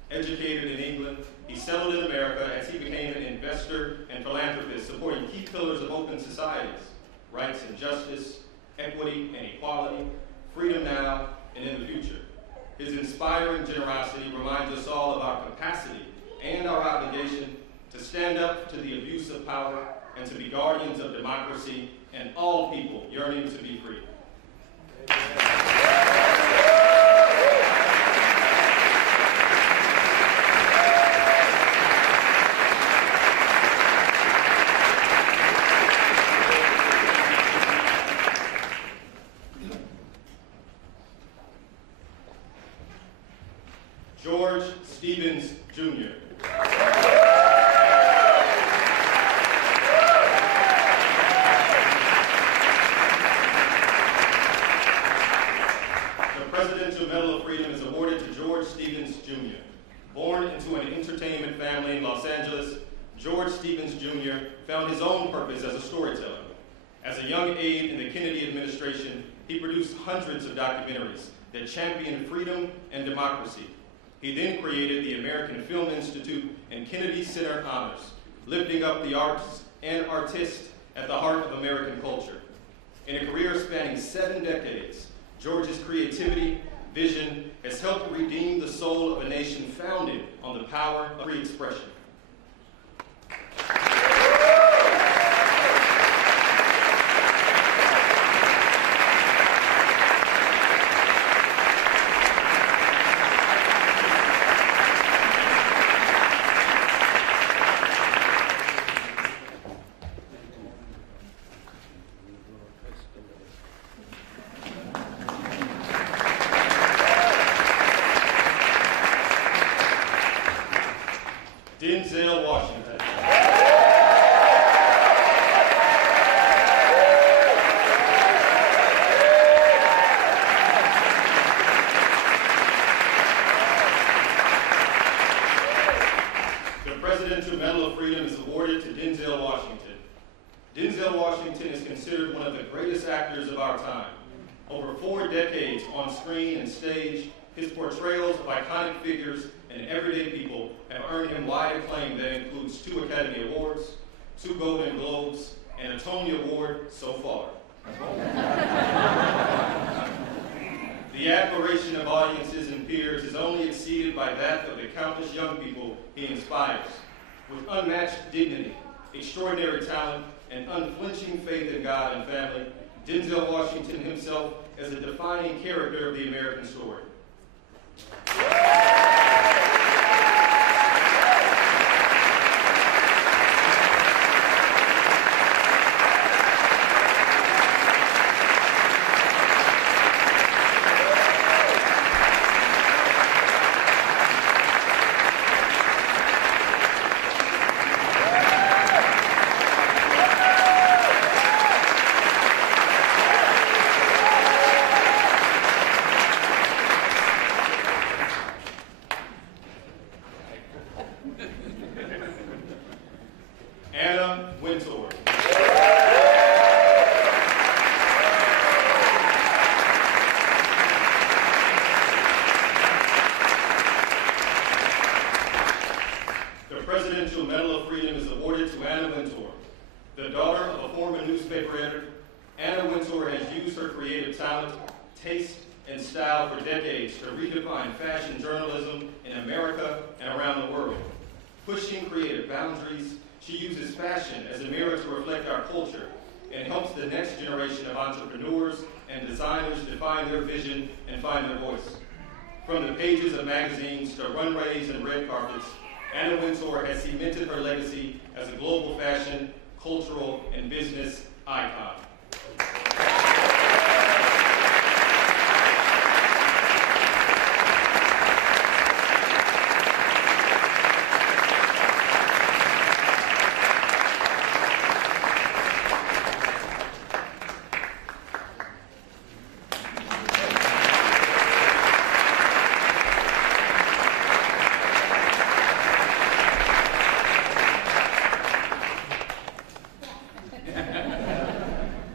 Educated in England, he settled in America as he became an investor and philanthropist, supporting key pillars of open societies: rights and justice, equity and equality, freedom now and in the future. His inspiring generosity reminds us all of our capacity and our obligation to stand up to the abuse of power and to be guardians of democracy and all people yearning to be free. George Stevens, Jr. The Presidential Medal of Freedom is awarded to George Stevens, Jr. Born into an entertainment family in Los Angeles, George Stevens, Jr. found his own purpose as a storyteller. As a young aide in the Kennedy administration, he produced hundreds of documentaries that championed freedom and democracy. He then created the American Film Institute and Kennedy Center Honors, lifting up the arts and artists at the heart of American culture. In a career spanning 7 decades, George's creativity, vision has helped redeem the soul of a nation founded on the power of free expression. Denzel Washington. The Presidential Medal of Freedom is awarded to Denzel Washington. Denzel Washington is considered one of the greatest actors of our time. Over 4 decades on screen and stage, his portrayals of iconic figures and everyday people have earned him wide acclaim that includes 2 Academy Awards, 2 Golden Globes, and a Tony Award so far. The admiration of audiences and peers is only exceeded by that of the countless young people he inspires. With unmatched dignity, extraordinary talent, and unflinching faith in God and family, Denzel Washington himself is a defining character of the American story. Wintour. The Presidential Medal of Freedom is awarded to Anna Wintour. The daughter of a former newspaper editor, Anna Wintour has used her creative talent, taste, and style for decades to redefine fashion journalism in America and around the world. Pushing creative boundaries, she uses fashion as a mirror to reflect our culture and helps the next generation of entrepreneurs and designers define their vision and find their voice. From the pages of magazines to runways and red carpets, Anna Wintour has cemented her legacy as a global fashion, cultural, and business icon.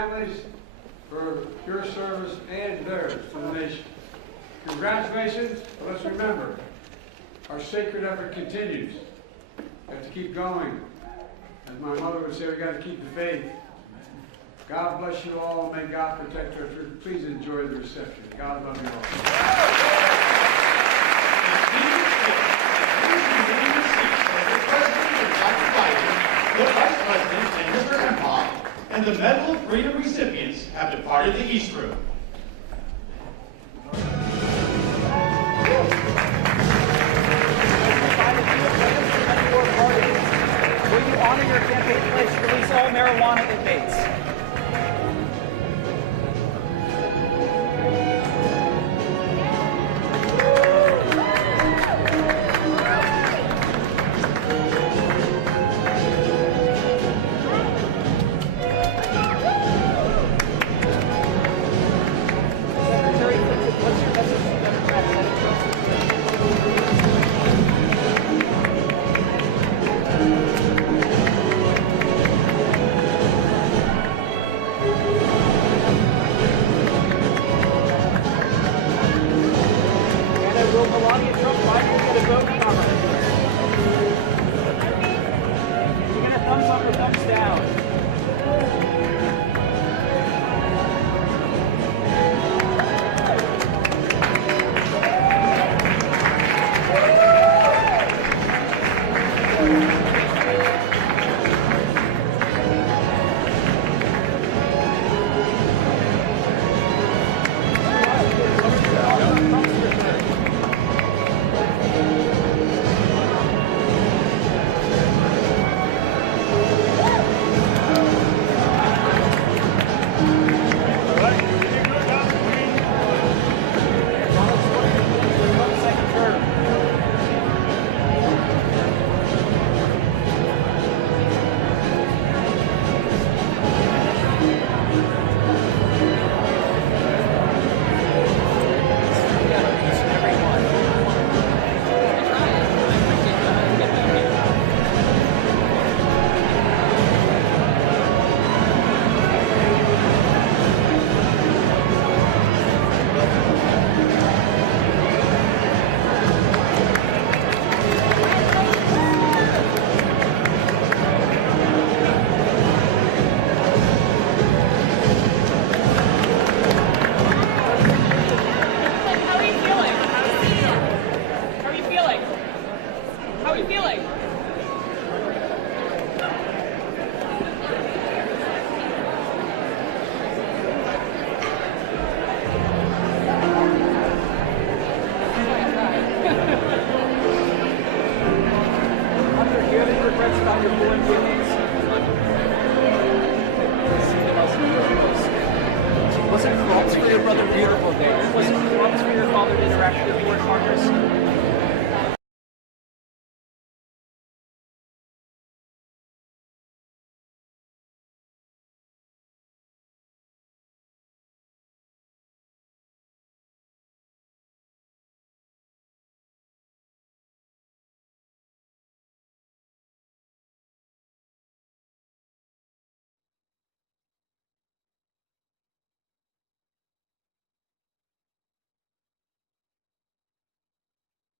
families for your service and theirs to the nation. Congratulations, but let's remember, our sacred effort continues. We have to keep going. As my mother would say, we got to keep the faith. God bless you all, and may God protect our church. Please enjoy the reception. God love you all. The Vice President and Mr. Empop and the Medal of Freedom recipients have departed the East Room. Will you honor your campaign pledge to release all marijuana inmates? Secretary, what's your message to Democrats headed to And will Melania Trump finally get a vote cover? You're gonna thumbs up or thumbs down? Second term. How are you feeling? How are you feeling? How are you feeling? Hunter, do you have any regrets about your born kidneys? Was it crumbs for your brother Beautiful Day? Was it crumbs for your father to interact with your Congress?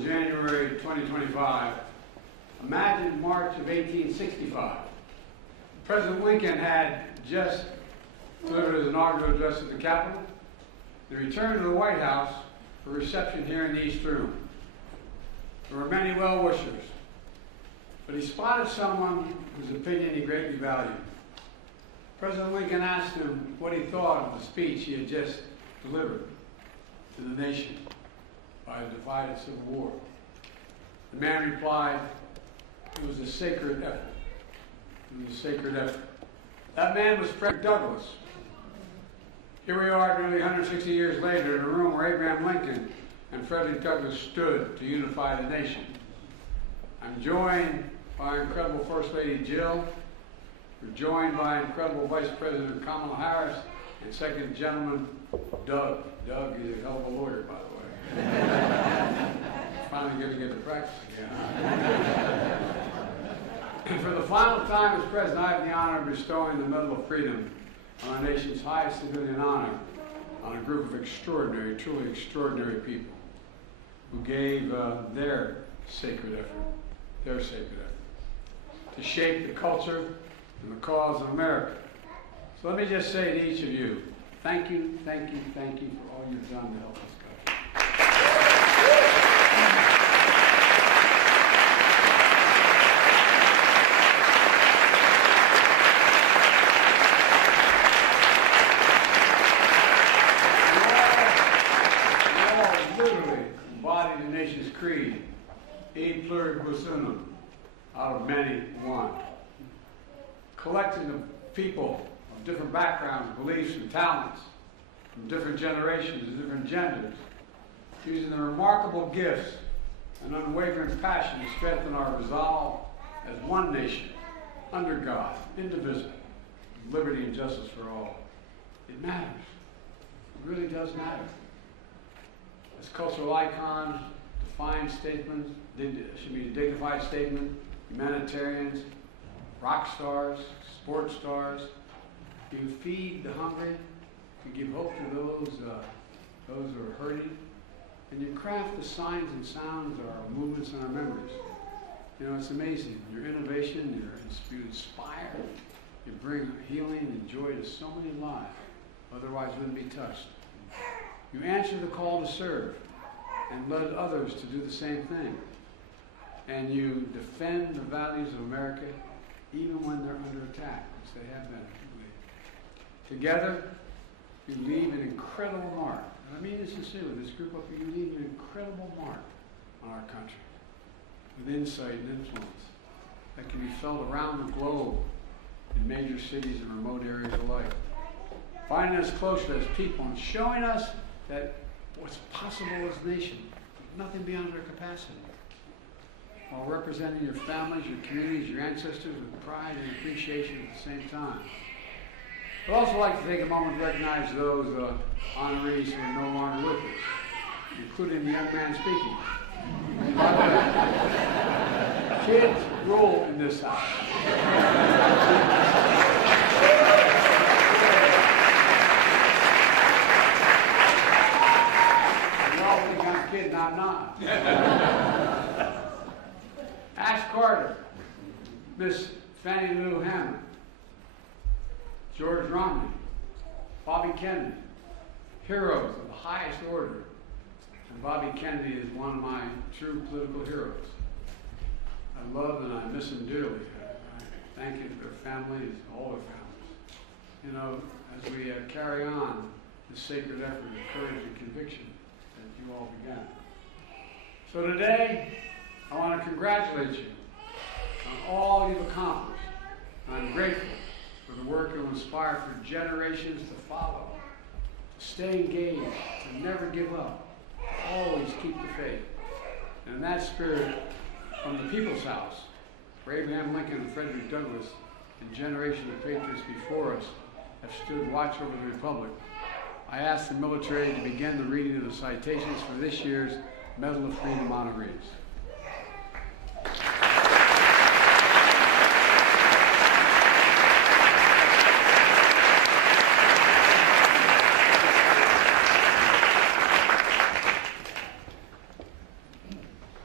in January 2025, imagine March of 1865. President Lincoln had just delivered his inaugural address at the Capitol, then returned to the White House for a reception here in the East Room. There were many well-wishers, but he spotted someone whose opinion he greatly valued. President Lincoln asked him what he thought of the speech he had just delivered to the nation by a divided civil war. The man replied, "It was a sacred effort. It was a sacred effort." That man was Frederick Douglass. Here we are nearly 160 years later in a room where Abraham Lincoln and Frederick Douglass stood to unify the nation. I'm joined by incredible First Lady Gill. We're joined by incredible Vice President Kamala Harris and Second Gentleman Doug. Doug is a hell of a lawyer, by the way. Finally going to get to practice again. For the final time as President, I have the honor of bestowing the Medal of Freedom on our nation's highest civilian honor on a group of extraordinary, truly extraordinary people who gave their sacred effort to shape the culture and the cause of America. So let me just say to each of you, thank you, thank you, thank you for all you've done to help us country. You all literally embody the nation's creed, e pluribus unum, out of many one. Collecting of people of different backgrounds, beliefs, and talents, from different generations and different genders, using their remarkable gifts and unwavering passion to strengthen our resolve as one nation, under God, indivisible, liberty and justice for all. It matters. It really does matter. As cultural icons, defined statements, dignified statement, humanitarians, rock stars, sports stars. You feed the hungry. You give hope to those who are hurting. And you craft the signs and sounds of our movements and our memories. You know, it's amazing. Your innovation, you inspire, you bring healing and joy to so many lives, otherwise wouldn't be touched. You answer the call to serve and led others to do the same thing. And you defend the values of America even when they're under attack, which they have been. Together, you leave an incredible mark. And I mean this sincerely, this group up here, you leave an incredible mark on our country with insight and influence that can be felt around the globe in major cities and remote areas alike. Finding us closer as people and showing us that what's possible as a nation, nothing beyond our capacity. While representing your families, your communities, your ancestors with pride and appreciation at the same time. I'd also like to take a moment to recognize those honorees who are no longer with us, including the young man speaking. By the way, kids rule in this house. You all think I'm kidding, I'm not. Ashton Carter, Miss Fanny Lou Hamer, George Romney, Bobby Kennedy, heroes of the highest order. And Bobby Kennedy is one of my true political heroes. I love and I miss him dearly. I thank you to their families, all their families. You know, as we carry on this sacred effort of courage and conviction that you all began. So today, I want to congratulate you on all you've accomplished. I'm grateful for the work you'll inspire for generations to follow, to stay engaged, to never give up, to always keep the faith. And in that spirit, from the People's House, where Abraham Lincoln and Frederick Douglass and generations of patriots before us have stood watch over the Republic, I ask the military to begin the reading of the citations for this year's Medal of Freedom honorees.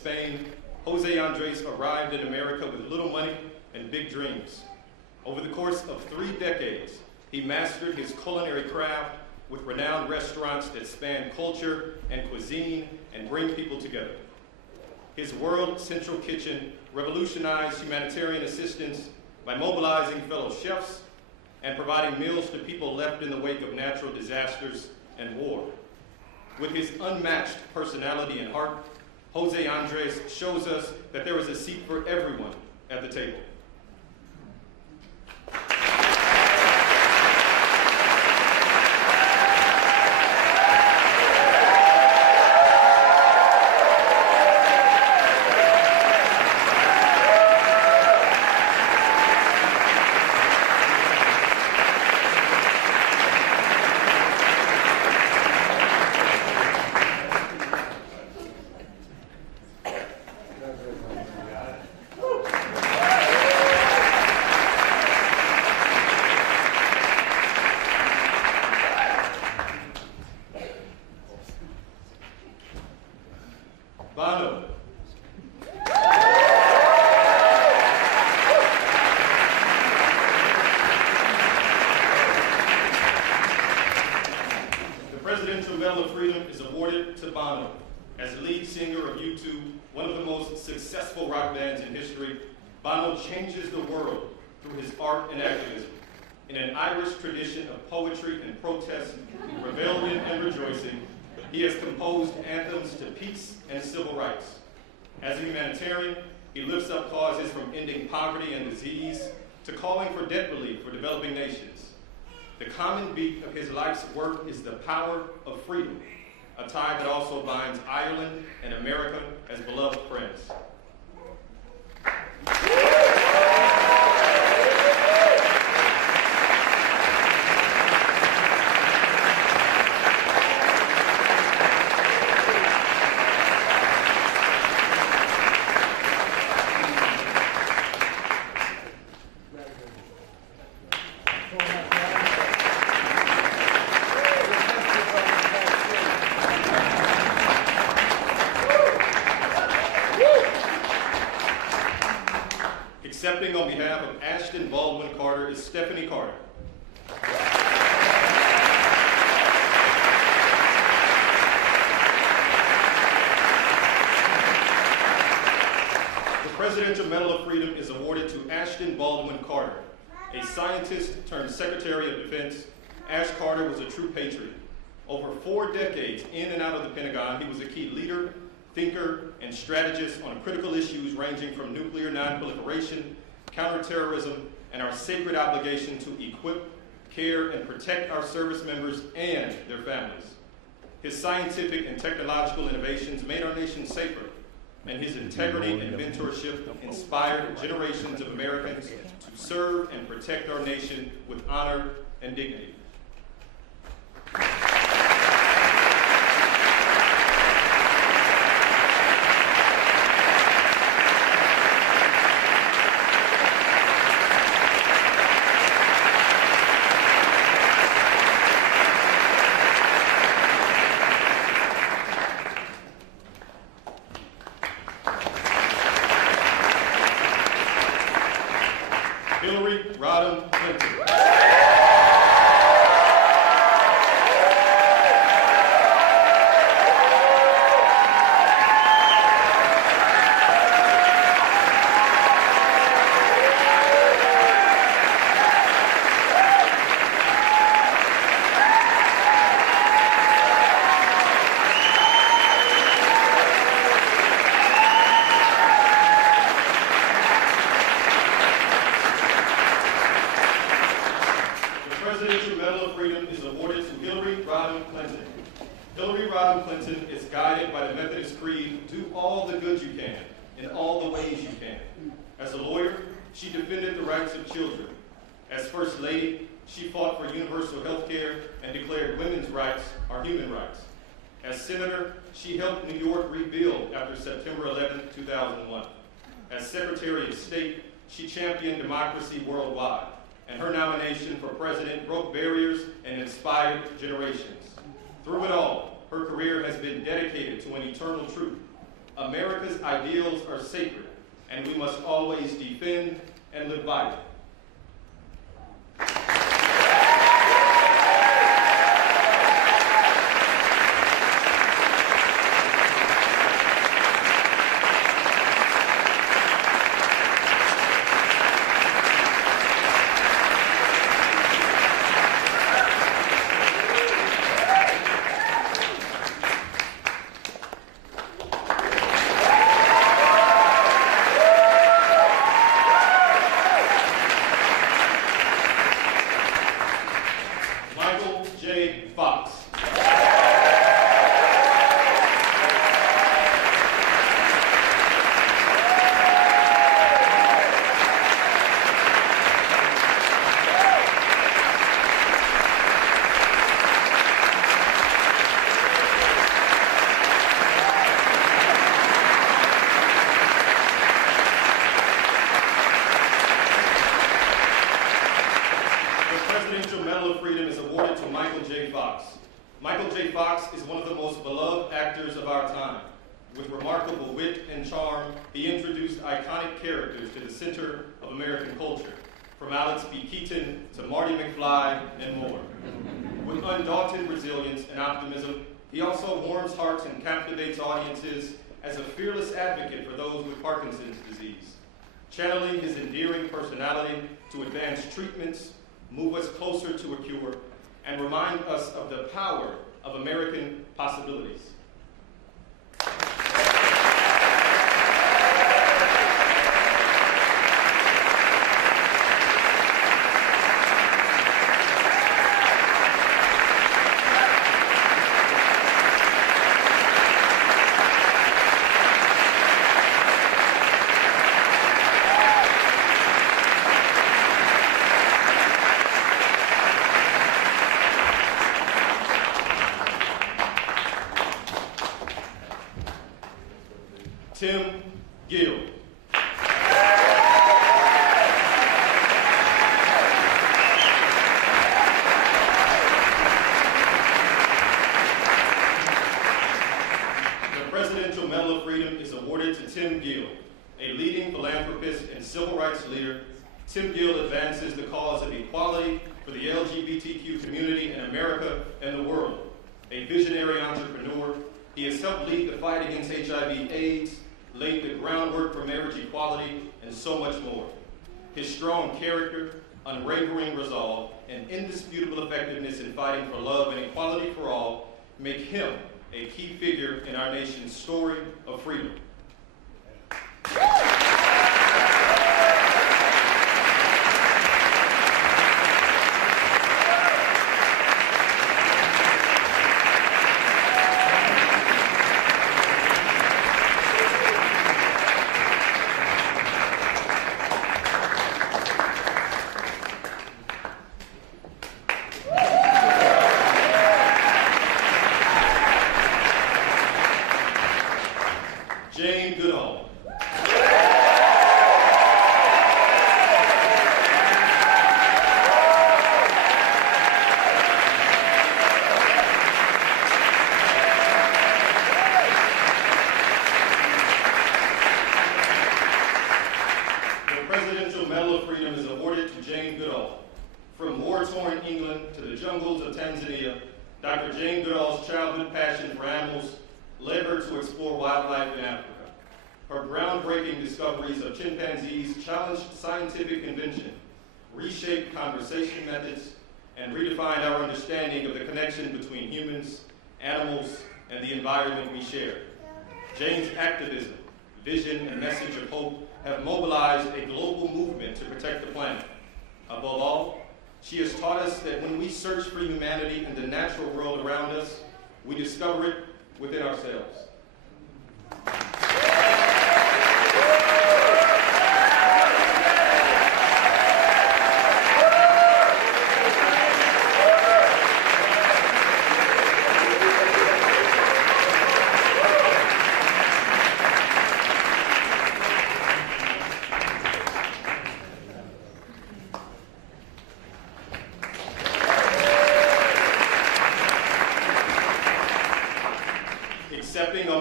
Spain, Jose Andres arrived in America with little money and big dreams. Over the course of 3 decades, he mastered his culinary craft with renowned restaurants that span culture and cuisine and bring people together. His World Central Kitchen revolutionized humanitarian assistance by mobilizing fellow chefs and providing meals to people left in the wake of natural disasters and war. With his unmatched personality and heart, Jose Andres shows us that there is a seat for everyone at the table. Bono. The Presidential Medal of Freedom is awarded to Bono. As lead singer of U2, one of the most successful rock bands in history, Bono changes the world through his art and activism. In an Irish tradition of poetry and protest, rebellion and rejoicing, he has composed anthems to peace and civil rights. As a humanitarian, he lifts up causes from ending poverty and disease to calling for debt relief for developing nations. The common beat of his life's work is the power of freedom, a tie that also binds Ireland and America as beloved friends. Accepting on behalf of Ashton Carter is Fanny Carter. The Presidential Medal of Freedom is awarded to Ashton Carter. A scientist turned Secretary of Defense, Ash Carter was a true patriot. Over 4 decades in and out of the Pentagon, he was a key leader, thinker, and strategist on critical issues ranging from nuclear non-proliferation, counterterrorism, and our sacred obligation to equip, care, and protect our service members and their families. His scientific and technological innovations made our nation safer, and his integrity and mentorship inspired generations of Americans to serve and protect our nation with honor and dignity. Is guided by the Methodist Creed, do all the good you can, in all the ways you can. As a lawyer, she defended the rights of children. As First Lady, she fought for universal health care and declared women's rights are human rights. As Senator, she helped New York rebuild after September 11, 2001. As Secretary of State, she championed democracy worldwide, and her nomination for president broke barriers and inspired generations. Through it all, her career has been dedicated to an eternal truth. America's ideals are sacred, and we must always defend and live by them. As a fearless advocate for those with Parkinson's disease, channeling his endearing personality to advance treatments, move us closer to a cure, and remind us of the power of American possibilities. Gill. The Presidential Medal of Freedom is awarded to Tim Gill, a leading philanthropist and civil rights leader. Tim Gill advances the cause of equality for the LGBTQ community in America and the world. A visionary entrepreneur, he has helped lead the fight against HIV/AIDS, laid the groundwork for marriage equality, and so much more. His strong character, unwavering resolve, and indisputable effectiveness in fighting for love and equality for all make him a key figure in our nation's story of freedom. Goodall. The Presidential Medal of Freedom is awarded to Jane Goodall. From war-torn England to the jungles of Tanzania, Dr. Jane Goodall's childhood passion for animals led her to explore wildlife in Africa. Her groundbreaking discoveries of chimpanzees challenged scientific convention, reshaped conversation methods, and redefined our understanding of the connection between humans, animals, and the environment we share. Jane's activism, vision, and message of hope have mobilized a global movement to protect the planet. Above all, she has taught us that when we search for humanity in the natural world around us, we discover it within ourselves. Accepting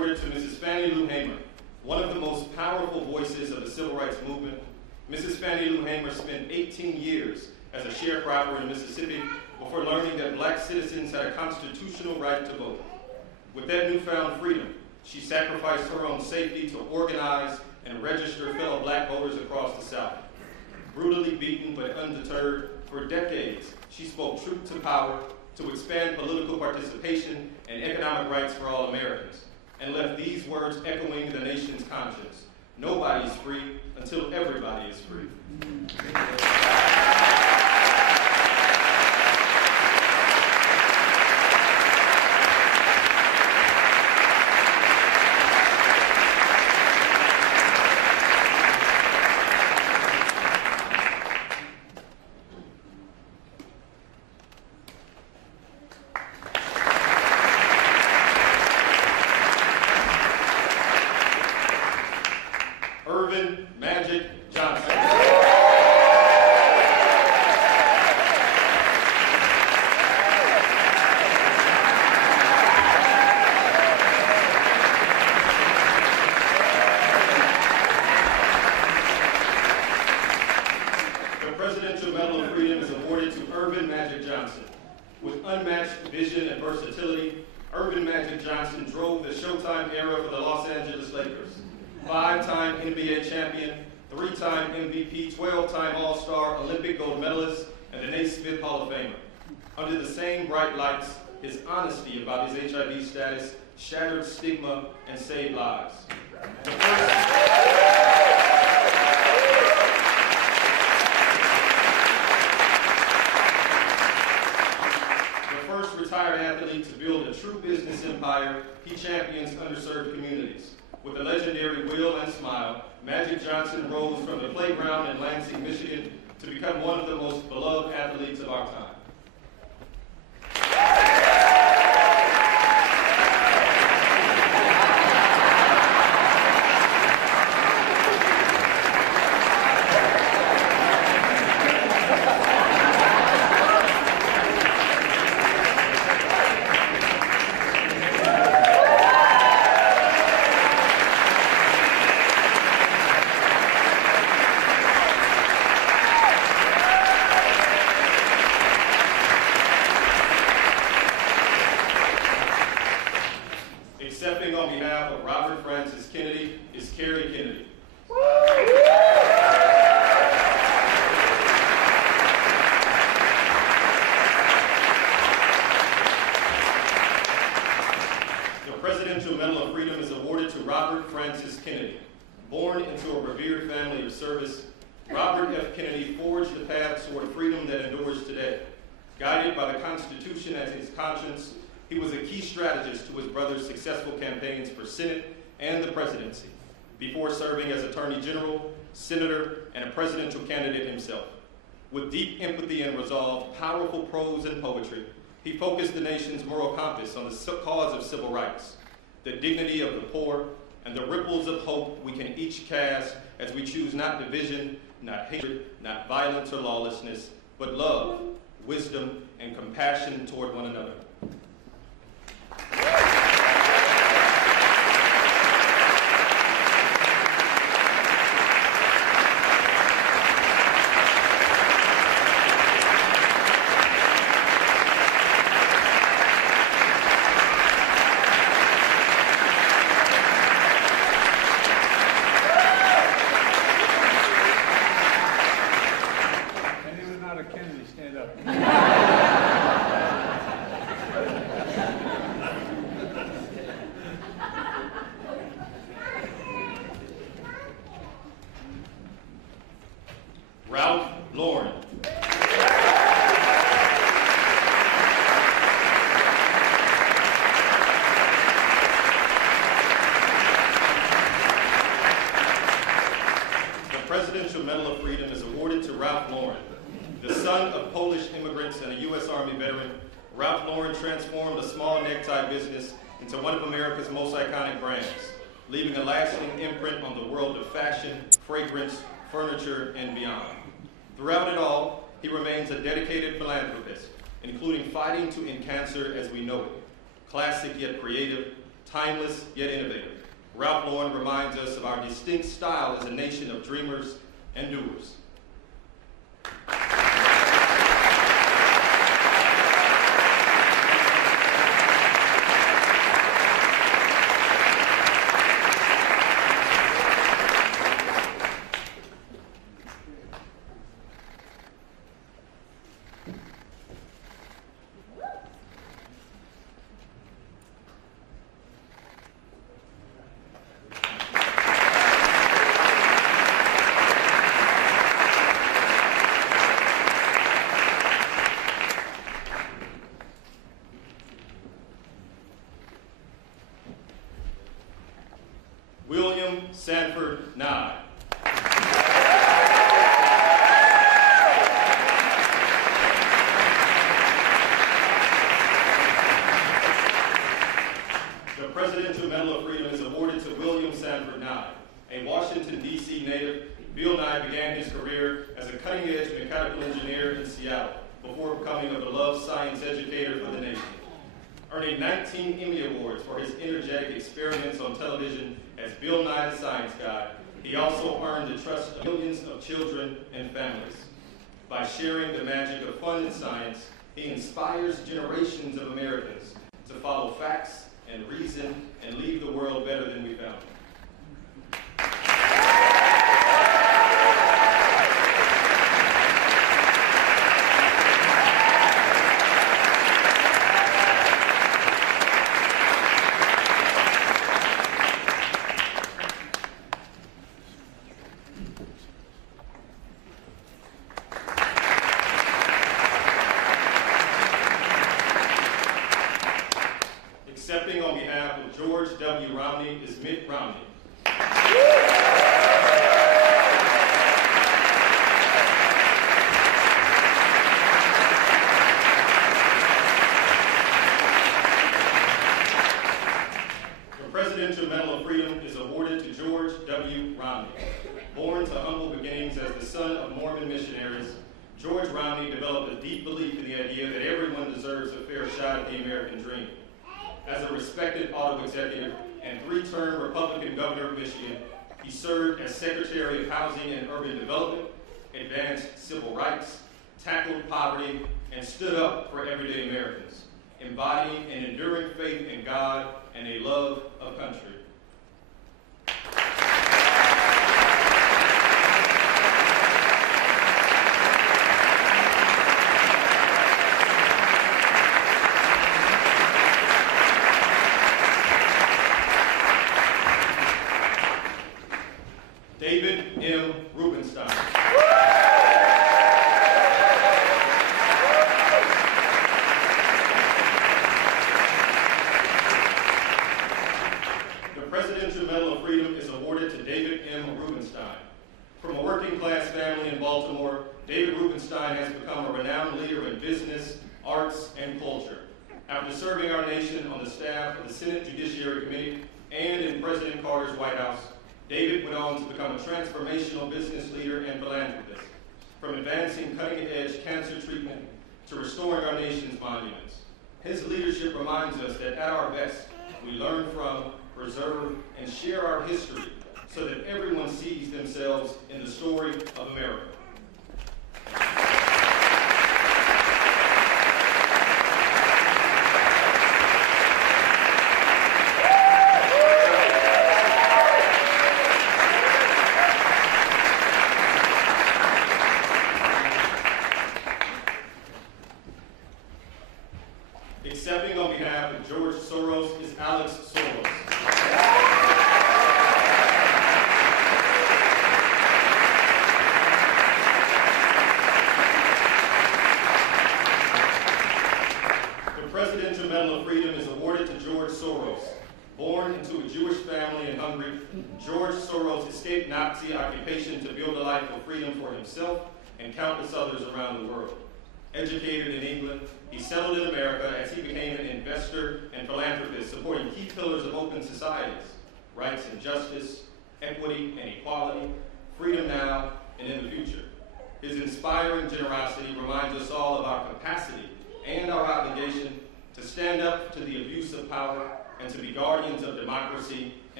One of the most powerful voices of the civil rights movement, Mrs. Fanny Lou Hamer spent 18 years as a sharecropper in Mississippi before learning that black citizens had a constitutional right to vote. With that newfound freedom, she sacrificed her own safety to organize and register fellow black voters across the South. Brutally beaten but undeterred, for decades, she spoke truth to power to expand political participation and economic rights for all Americans, and left these words echoing the nation's conscience: nobody is free until everybody is free. Magic Johnson. The Presidential Medal of Freedom is awarded to Urban Magic Johnson. With unmatched vision and versatility, Urban Magic Johnson drove the Showtime era for the Los Angeles Lakers. 5-time NBA champion, 3-time MVP, 12-time All-Star, Olympic gold medalist, and the Naismith Hall of Famer. Under the same bright lights, his honesty about his HIV status shattered stigma and saved lives. The first retired athlete to build a true business empire, he champions underserved communities. With a legendary will and smile, Magic Johnson rose from the playground in Lansing, Michigan, to become one of the most beloved athletes of our time. Accepting on behalf of Robert Francis Kennedy is Carrie Kennedy. The Presidential Medal of Freedom is awarded to Robert Francis Kennedy. Born into a revered family of service, Robert F. Kennedy forged the path toward freedom that endures today. Guided by the Constitution as his conscience, he was a key strategist to his brother's successful campaigns for Senate and the presidency, before serving as Attorney General, Senator, and a presidential candidate himself. With deep empathy and resolve, powerful prose and poetry, he focused the nation's moral compass on the cause of civil rights, the dignity of the poor, and the ripples of hope we can each cast as we choose not division, not hatred, not violence or lawlessness, but love, wisdom, and compassion toward one another. Anyone not a Kennedy, stand up. Ralph Lauren. The Presidential Medal of Freedom is awarded to Ralph Lauren. The son of Polish immigrants and a U.S. Army veteran, Ralph Lauren transformed a small necktie business into one of America's most iconic brands, leaving a lasting imprint on the world of fashion, fragrance, furniture, and beyond. Throughout it all, he remains a dedicated philanthropist, including fighting to end cancer as we know it. Classic yet creative, timeless yet innovative. Ralph Lauren reminds us of our distinct style as a nation of dreamers and doers. Sanford Nye. The Presidential Medal of Freedom is awarded to William Sanford Nye. A Washington, D.C. native, Bill Nye began his career as a cutting-edge mechanical engineer in Seattle before becoming a beloved science educator for the nation. Earning 19 Emmy Awards for his energetic experiments on television as Bill Nye the Science Guy, he also earned the trust of millions of children and families. By sharing the magic of fun in science, he inspires generations of Americans to follow facts and reason and leave the world better than we found it. Accepting on behalf of George W. Romney is Mitt Romney. The Presidential Medal of Freedom is awarded to George W. Romney. Born to humble beginnings as the son of Mormon missionaries, George Romney developed a deep belief in the idea that everyone deserves a fair shot at the American dream. As a respected auto executive and three-term Republican governor of Michigan, he served as Secretary of Housing and Urban Development, advanced civil rights, tackled poverty, and stood up for everyday Americans, embodying an enduring faith in God and a love of country. David M. Rubenstein. The Presidential Medal of Freedom is awarded to David M. Rubenstein. From a working-class family in Baltimore, David Rubenstein has become a renowned leader in business, arts, and culture. After serving our nation on the staff of the Senate Judiciary Committee and in President Carter's White House, David went on to become a transformational business leader and philanthropist, from advancing cutting-edge cancer treatment to restoring our nation's monuments. His leadership reminds us that at our best, we learn from, preserve, and share our history so that everyone sees themselves in the story of America. Accepting on behalf of George Soros is Alex Soros. The Presidential Medal of Freedom is awarded to George Soros. Born into a Jewish family in Hungary, George Soros escaped Nazi occupation to build a life of freedom for himself and countless others around the world. Educated in England, he settled in America as he became an investor and philanthropist, supporting key pillars of open societies: rights and justice, equity and equality, freedom now and in the future. His inspiring generosity reminds us all of our capacity and our obligation to stand up to the abuse of power and to be guardians of democracy and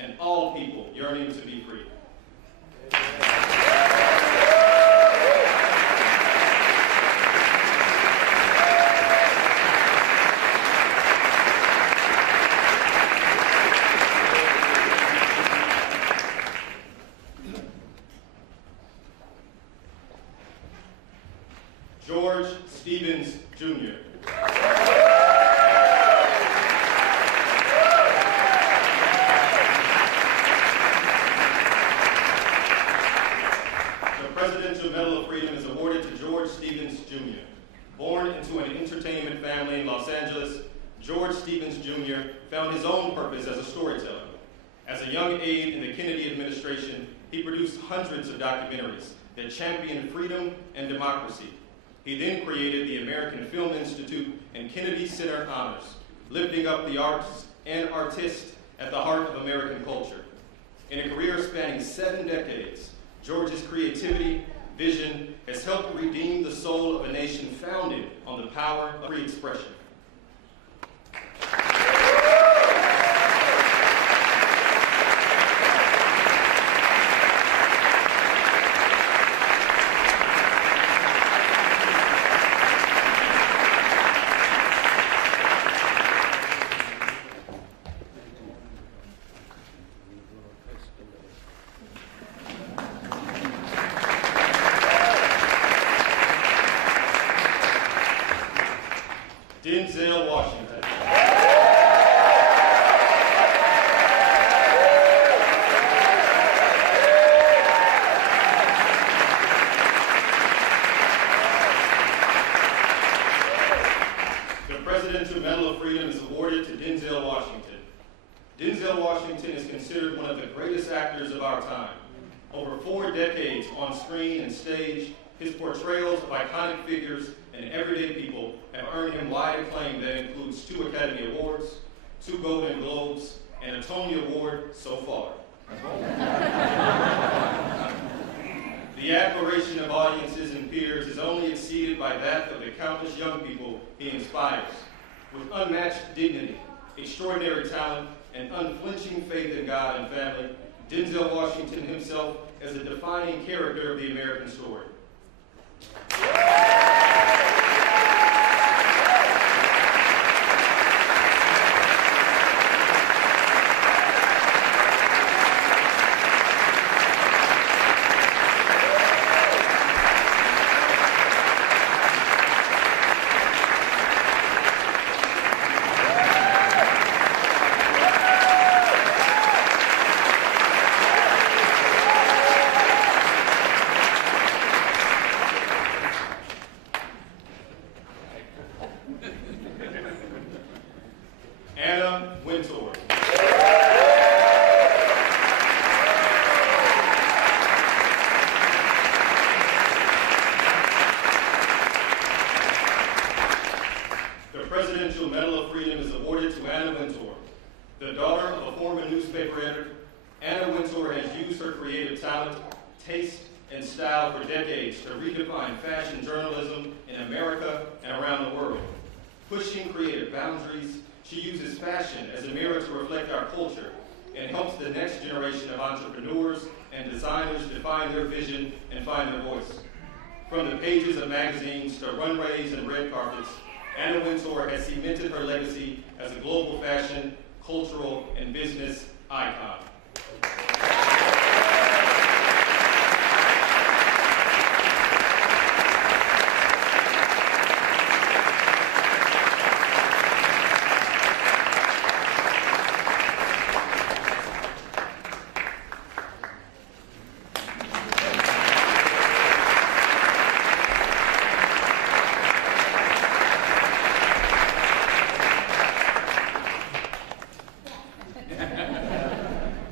and all people yearning to be free. George Stevens, Jr. The Presidential Medal of Freedom is awarded to George Stevens, Jr. Born into an entertainment family in Los Angeles, George Stevens, Jr. found his own purpose as a storyteller. As a young aide in the Kennedy administration, he produced hundreds of documentaries that championed freedom and democracy. He then created the American Film Institute and Kennedy Center Honors, lifting up the arts and artists at the heart of American culture. In a career spanning 7 decades, George's creativity, vision has helped redeem the soul of a nation founded on the power of free expression. Denzel Washington. The Presidential Medal of Freedom is awarded to Denzel Washington. Denzel Washington is considered one of the greatest actors of our time. Over 4 decades on screen and stage, his portrayals of iconic figures and everyday people have earned him wide acclaim that includes 2 Academy Awards, 2 Golden Globes, and a Tony Award so far. The admiration of audiences and peers is only exceeded by that of the countless young people he inspires. With unmatched dignity, extraordinary talent, and unflinching faith in God and family, Denzel Washington himself is a defining character of the American story. Wintour. The Presidential Medal of Freedom is awarded to Anna Wintour. The daughter of a former newspaper editor, Anna Wintour has used her creative talent, taste, and style for decades to redefine fashion journalism in America and around the world. Pushing creative boundaries, she uses fashion as a mirror to reflect our culture and helps the next generation of entrepreneurs and designers define their vision and find their voice. From the pages of magazines to runways and red carpets, Anna Wintour has cemented her legacy as a global fashion, cultural, and business icon.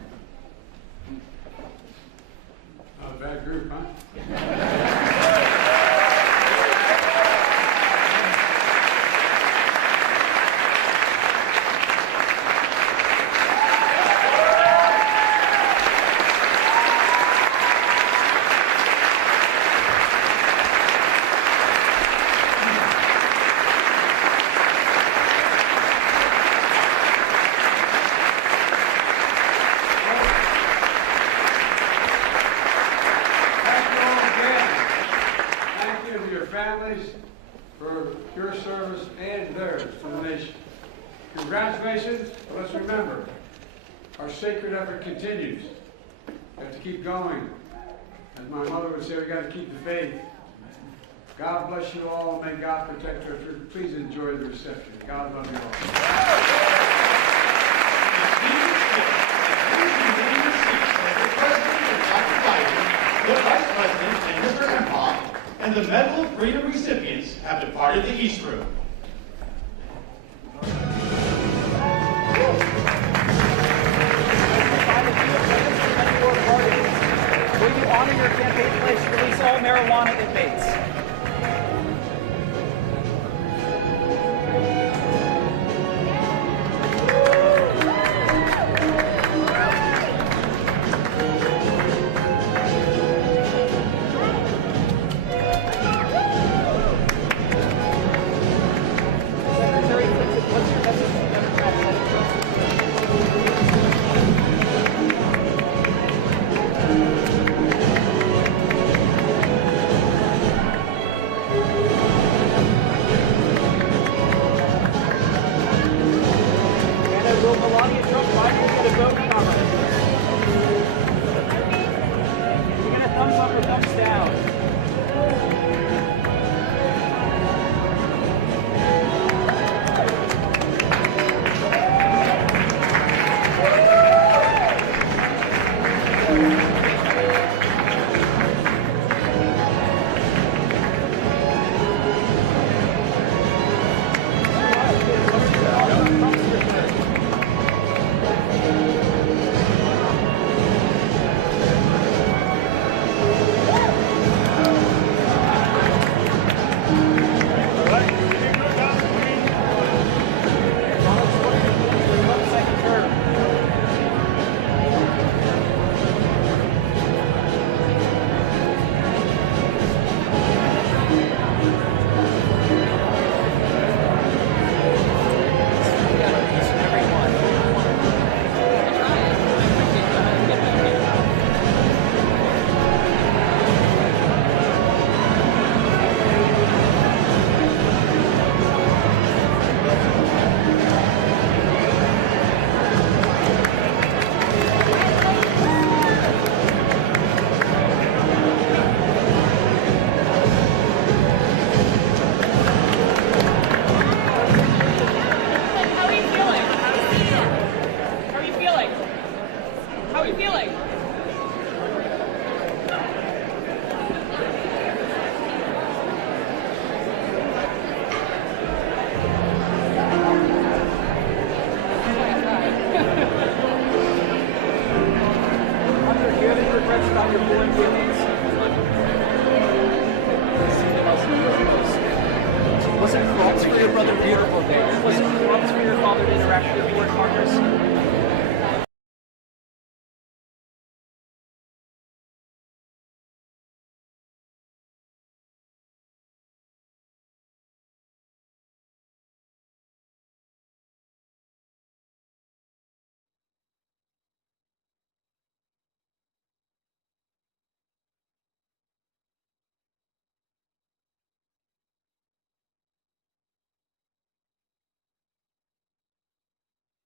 families for your service and theirs to the nation. Congratulations, but let's remember, our sacred effort continues. We have to keep going. As my mother would say, we got to keep the faith. God bless you all, and may God protect our church. Please enjoy the reception. God love you all. The Vice President and Mr. Imhoff and the Medal of Freedom recipients have departed the East Room. Will you honor your campaign pledge to release all marijuana inmates? Secretary, what's your message to Democrats? Will Melania Trump finally get a vote nomination? You're going to thumbs up or thumbs down? Wasn't crumbs for your brother beautiful there? Wasn't crumbs for your father to interact with before Congress?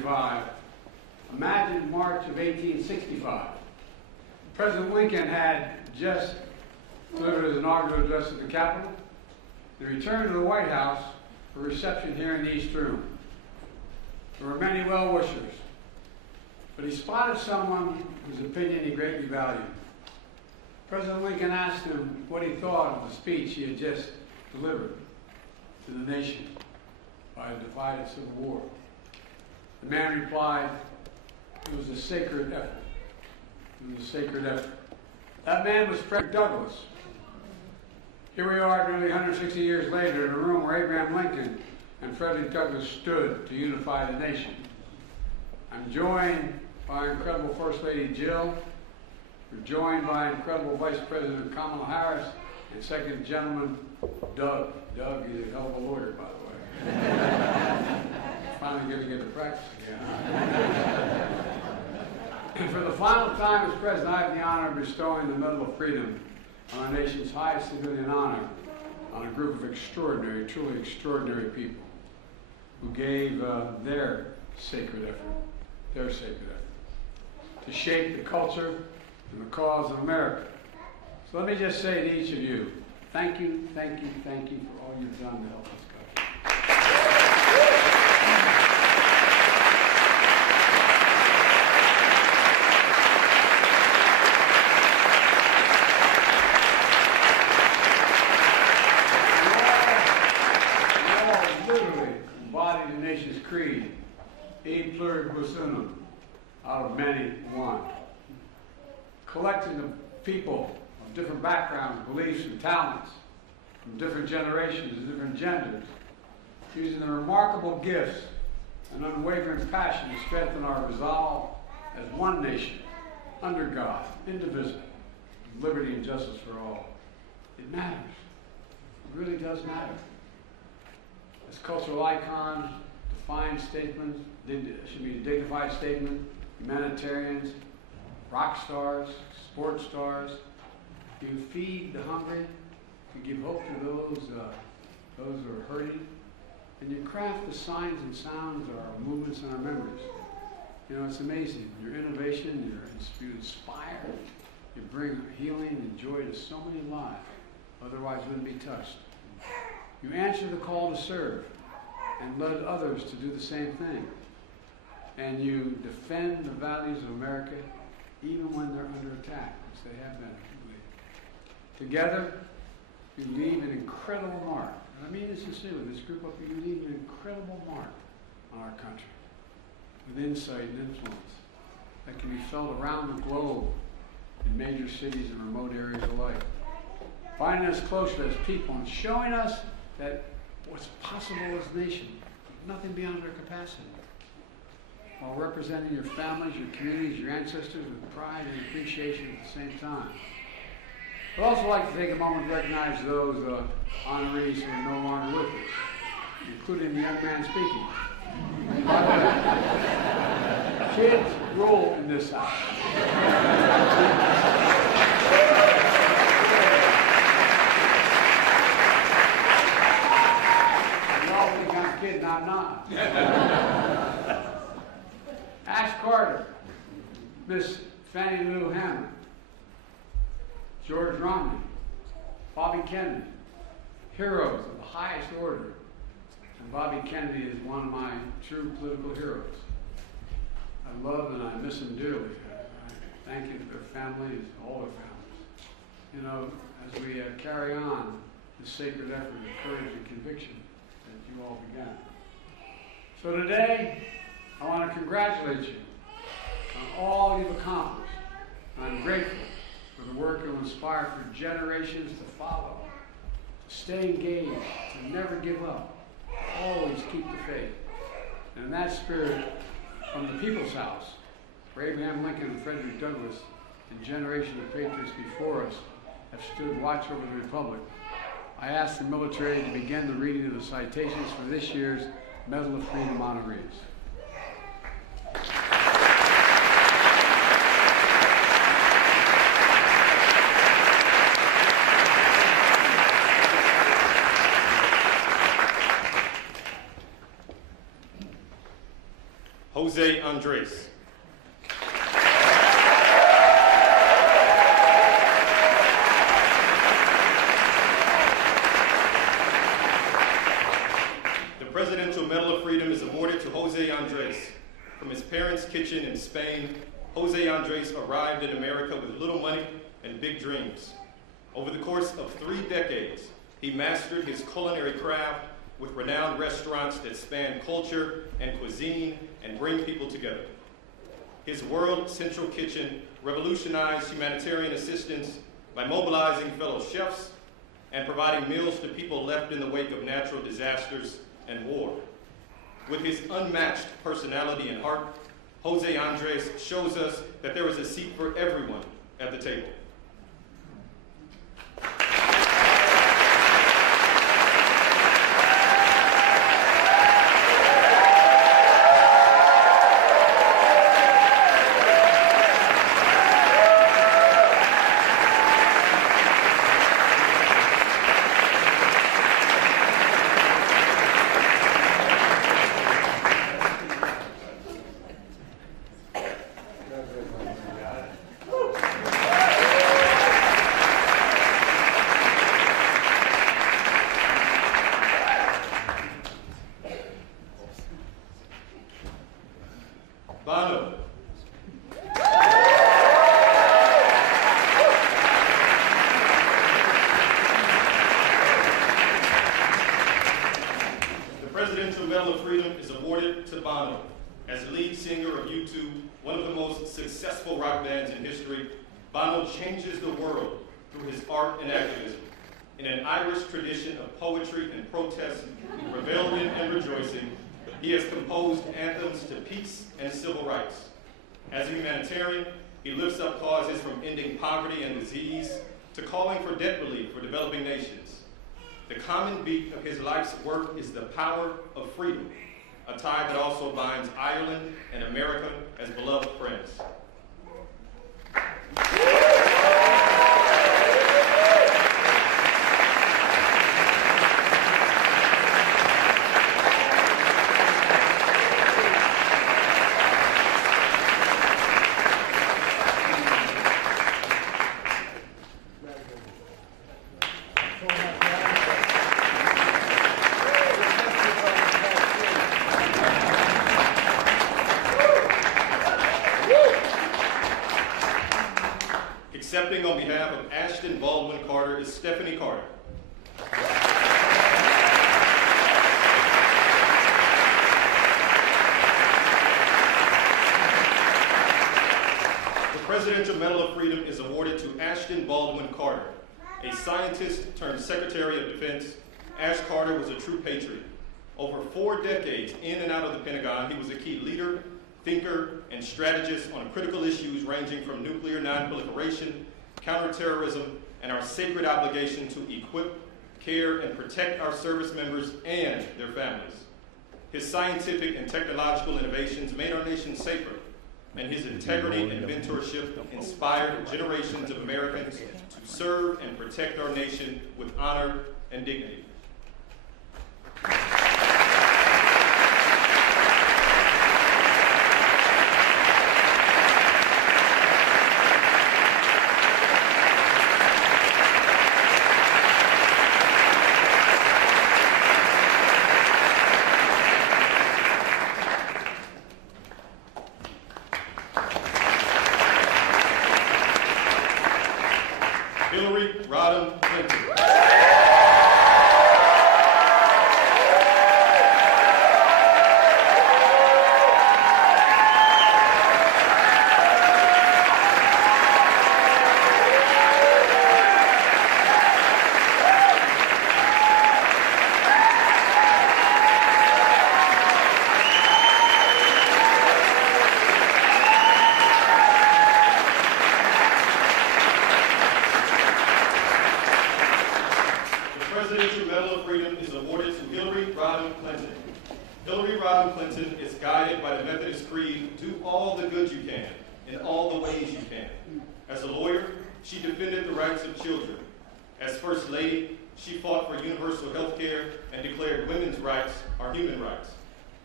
1895. Imagine March of 1865. President Lincoln had just delivered his inaugural address at the Capitol. He returned to the White House for a reception here in the East Room. There were many well-wishers, but he spotted someone whose opinion he greatly valued. President Lincoln asked him what he thought of the speech he had just delivered to the nation by a divided civil war. The man replied, "It was a sacred effort. It was a sacred effort." That man was Frederick Douglass. Here we are nearly 160 years later in a room where Abraham Lincoln and Frederick Douglass stood to unify the nation. I'm joined by incredible First Lady Gill. We're joined by incredible Vice President Kamala Harris and Second Gentleman Doug. Doug is a hell of a lawyer, by the way. Finally going to get to practice again. And for the final time as President, I have the honor of bestowing the Medal of Freedom on our nation's highest civilian honor on a group of extraordinary, truly extraordinary people who gave their sacred effort to shape the culture and the cause of America. So let me just say to each of you, thank you, thank you, thank you for all you've done to help us country. Embody the nation's creed, e pluribus unum, out of many one. Collecting the people of different backgrounds, beliefs, and talents, from different generations and different genders, using their remarkable gifts and unwavering passion to strengthen our resolve as one nation, under God, indivisible, with liberty and justice for all. It matters. It really does matter. As cultural icons, defined statements, should be a dignified statement, humanitarians, rock stars, sports stars. You feed the hungry, you give hope to those who are hurting, and you craft the signs and sounds of our movements and our memories. You know, it's amazing. Your innovation, you inspire, you bring healing and joy to so many lives, otherwise wouldn't be touched. You answer the call to serve and led others to do the same thing. And you defend the values of America even when they're under attack, which they have been. Together, you leave an incredible mark. And I mean this sincerely, this group up here, you leave an incredible mark on our country with insight and influence that can be felt around the globe in major cities and remote areas alike. Finding us closer as people and showing us that what's possible as a nation, nothing beyond our capacity. While representing your families, your communities, your ancestors with pride and appreciation at the same time. I'd also like to take a moment to recognize those honorees who are no longer with us, including the young man speaking. By the way, kids rule in this house. Kid, I'm not. Ashton Carter, Miss Fanny Lou Hamer, George Romney, Bobby Kennedy, heroes of the highest order. And Bobby Kennedy is one of my true political heroes. I love and I miss them dearly. I thank you to their families, all their families. You know, as we carry on this sacred effort of courage and conviction that you all began. So today, I want to congratulate you on all you've accomplished. I'm grateful for the work you'll inspire for generations to follow, to stay engaged, to never give up, always keep the faith. And in that spirit, from the People's House, where Abraham Lincoln and Frederick Douglass and generations of patriots before us have stood watch over the Republic, I ask the military to begin the reading of the citations for this year's Medal of Freedom honorees. Jose Andres. The Presidential Medal of Freedom is awarded to Jose Andres. From his parents' kitchen in Spain, Jose Andres arrived in America with little money and big dreams. Over the course of 3 decades, he mastered his culinary craft with renowned restaurants that span culture and cuisine and bring people together. His World Central Kitchen revolutionized humanitarian assistance by mobilizing fellow chefs and providing meals to people left in the wake of natural disasters and war. With his unmatched personality and heart, Jose Andres shows us that there is a seat for everyone at the table. Bono. The Presidential Medal of Freedom is awarded to Bono. As lead singer of U2, one of the most successful rock bands in history, Bono changes the world through his art and activism. In an Irish tradition of poetry and protest, rebellion and rejoicing, he has composed anthems to peace and civil rights. As a humanitarian, he lifts up causes from ending poverty and disease to calling for debt relief for developing nations. The common beat of his life's work is the power of freedom, a tie that also binds Ireland and America as beloved friends. Accepting on behalf of Ashton Carter is Stephanie Carter. The Presidential Medal of Freedom is awarded to Ashton Carter. A scientist turned Secretary of Defense, Ash Carter was a true patriot. Over 4 decades in and out of the Pentagon, he was a key leader, thinker, and strategist on critical issues ranging from nuclear non-proliferation, counterterrorism, and our sacred obligation to equip, care, and protect our service members and their families. His scientific and technological innovations made our nation safer, and his integrity and mentorship inspired generations of Americans to serve and protect our nation with honor and dignity.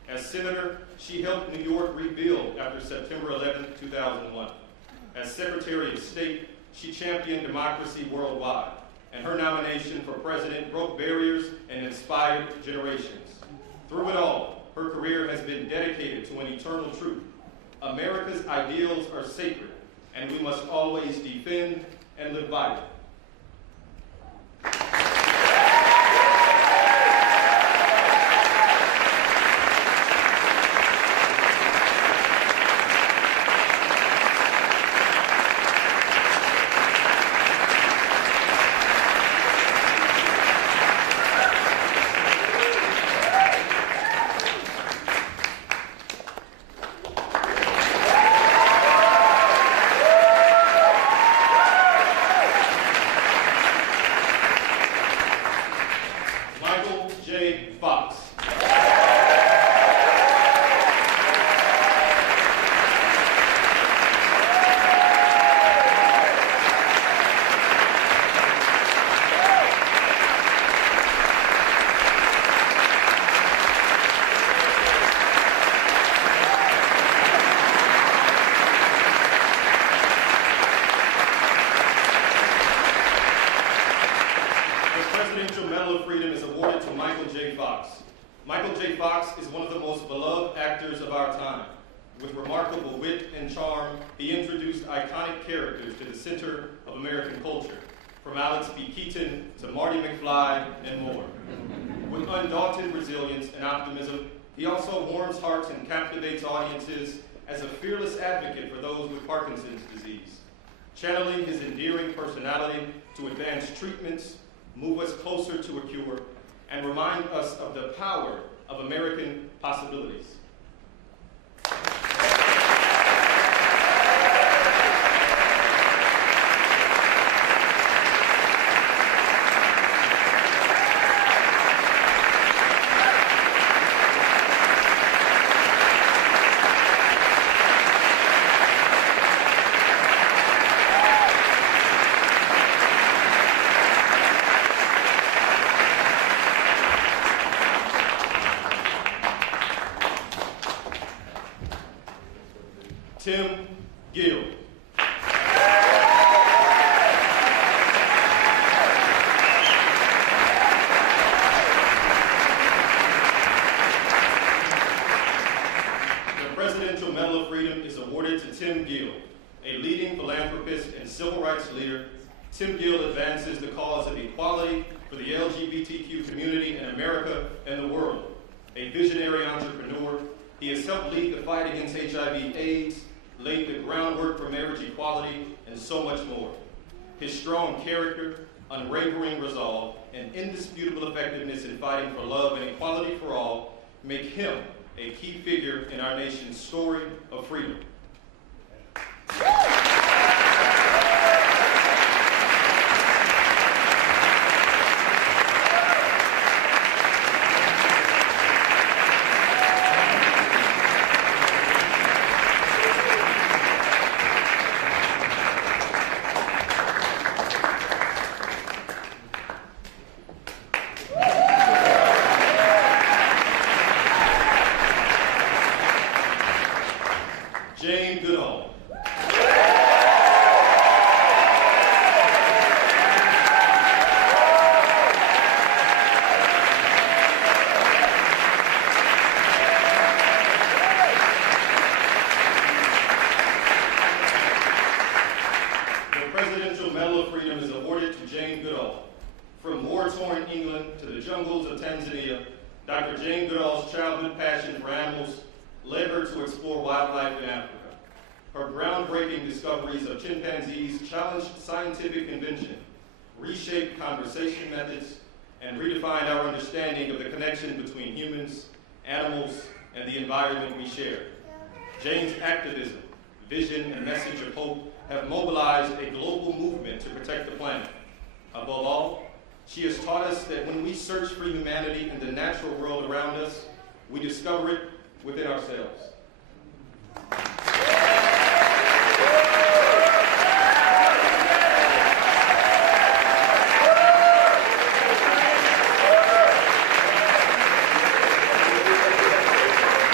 As senator, she helped New York rebuild after September 11, 2001. As Secretary of State, she championed democracy worldwide, and her nomination for president broke barriers and inspired generations. Through it all, her career has been dedicated to an eternal truth. America's ideals are sacred, and we must always defend and live by them. He also warms hearts and captivates audiences as a fearless advocate for those with Parkinson's disease, channeling his endearing personality to advance treatments, move us closer to a cure, and remind us of the power of American possibilities. Gill. The Presidential Medal of Freedom is awarded to Tim Gill, a leading philanthropist and civil rights leader. Tim Gill advances the cause of equality for the LGBTQ community in America and the world. A visionary entrepreneur, he has helped lead the fight against HIV/AIDS, laid the groundwork for marriage equality, and so much more. His strong character, unwavering resolve, and indisputable effectiveness in fighting for love and equality for all make him a key figure in our nation's story of freedom. Goodall. The Presidential Medal of Freedom is awarded to Jane Goodall. From war-torn England to the jungles of Tanzania, Dr. Jane Goodall's childhood passion for animals led her to explore wildlife in Africa. Her groundbreaking discoveries of chimpanzees challenged scientific convention, reshaped conversation methods, and redefined our understanding of the connection between humans, animals, and the environment we share. Jane's activism, vision, and message of hope have mobilized a global movement to protect the planet. Above all, she has taught us that when we search for humanity in the natural world around us, we discover it within ourselves.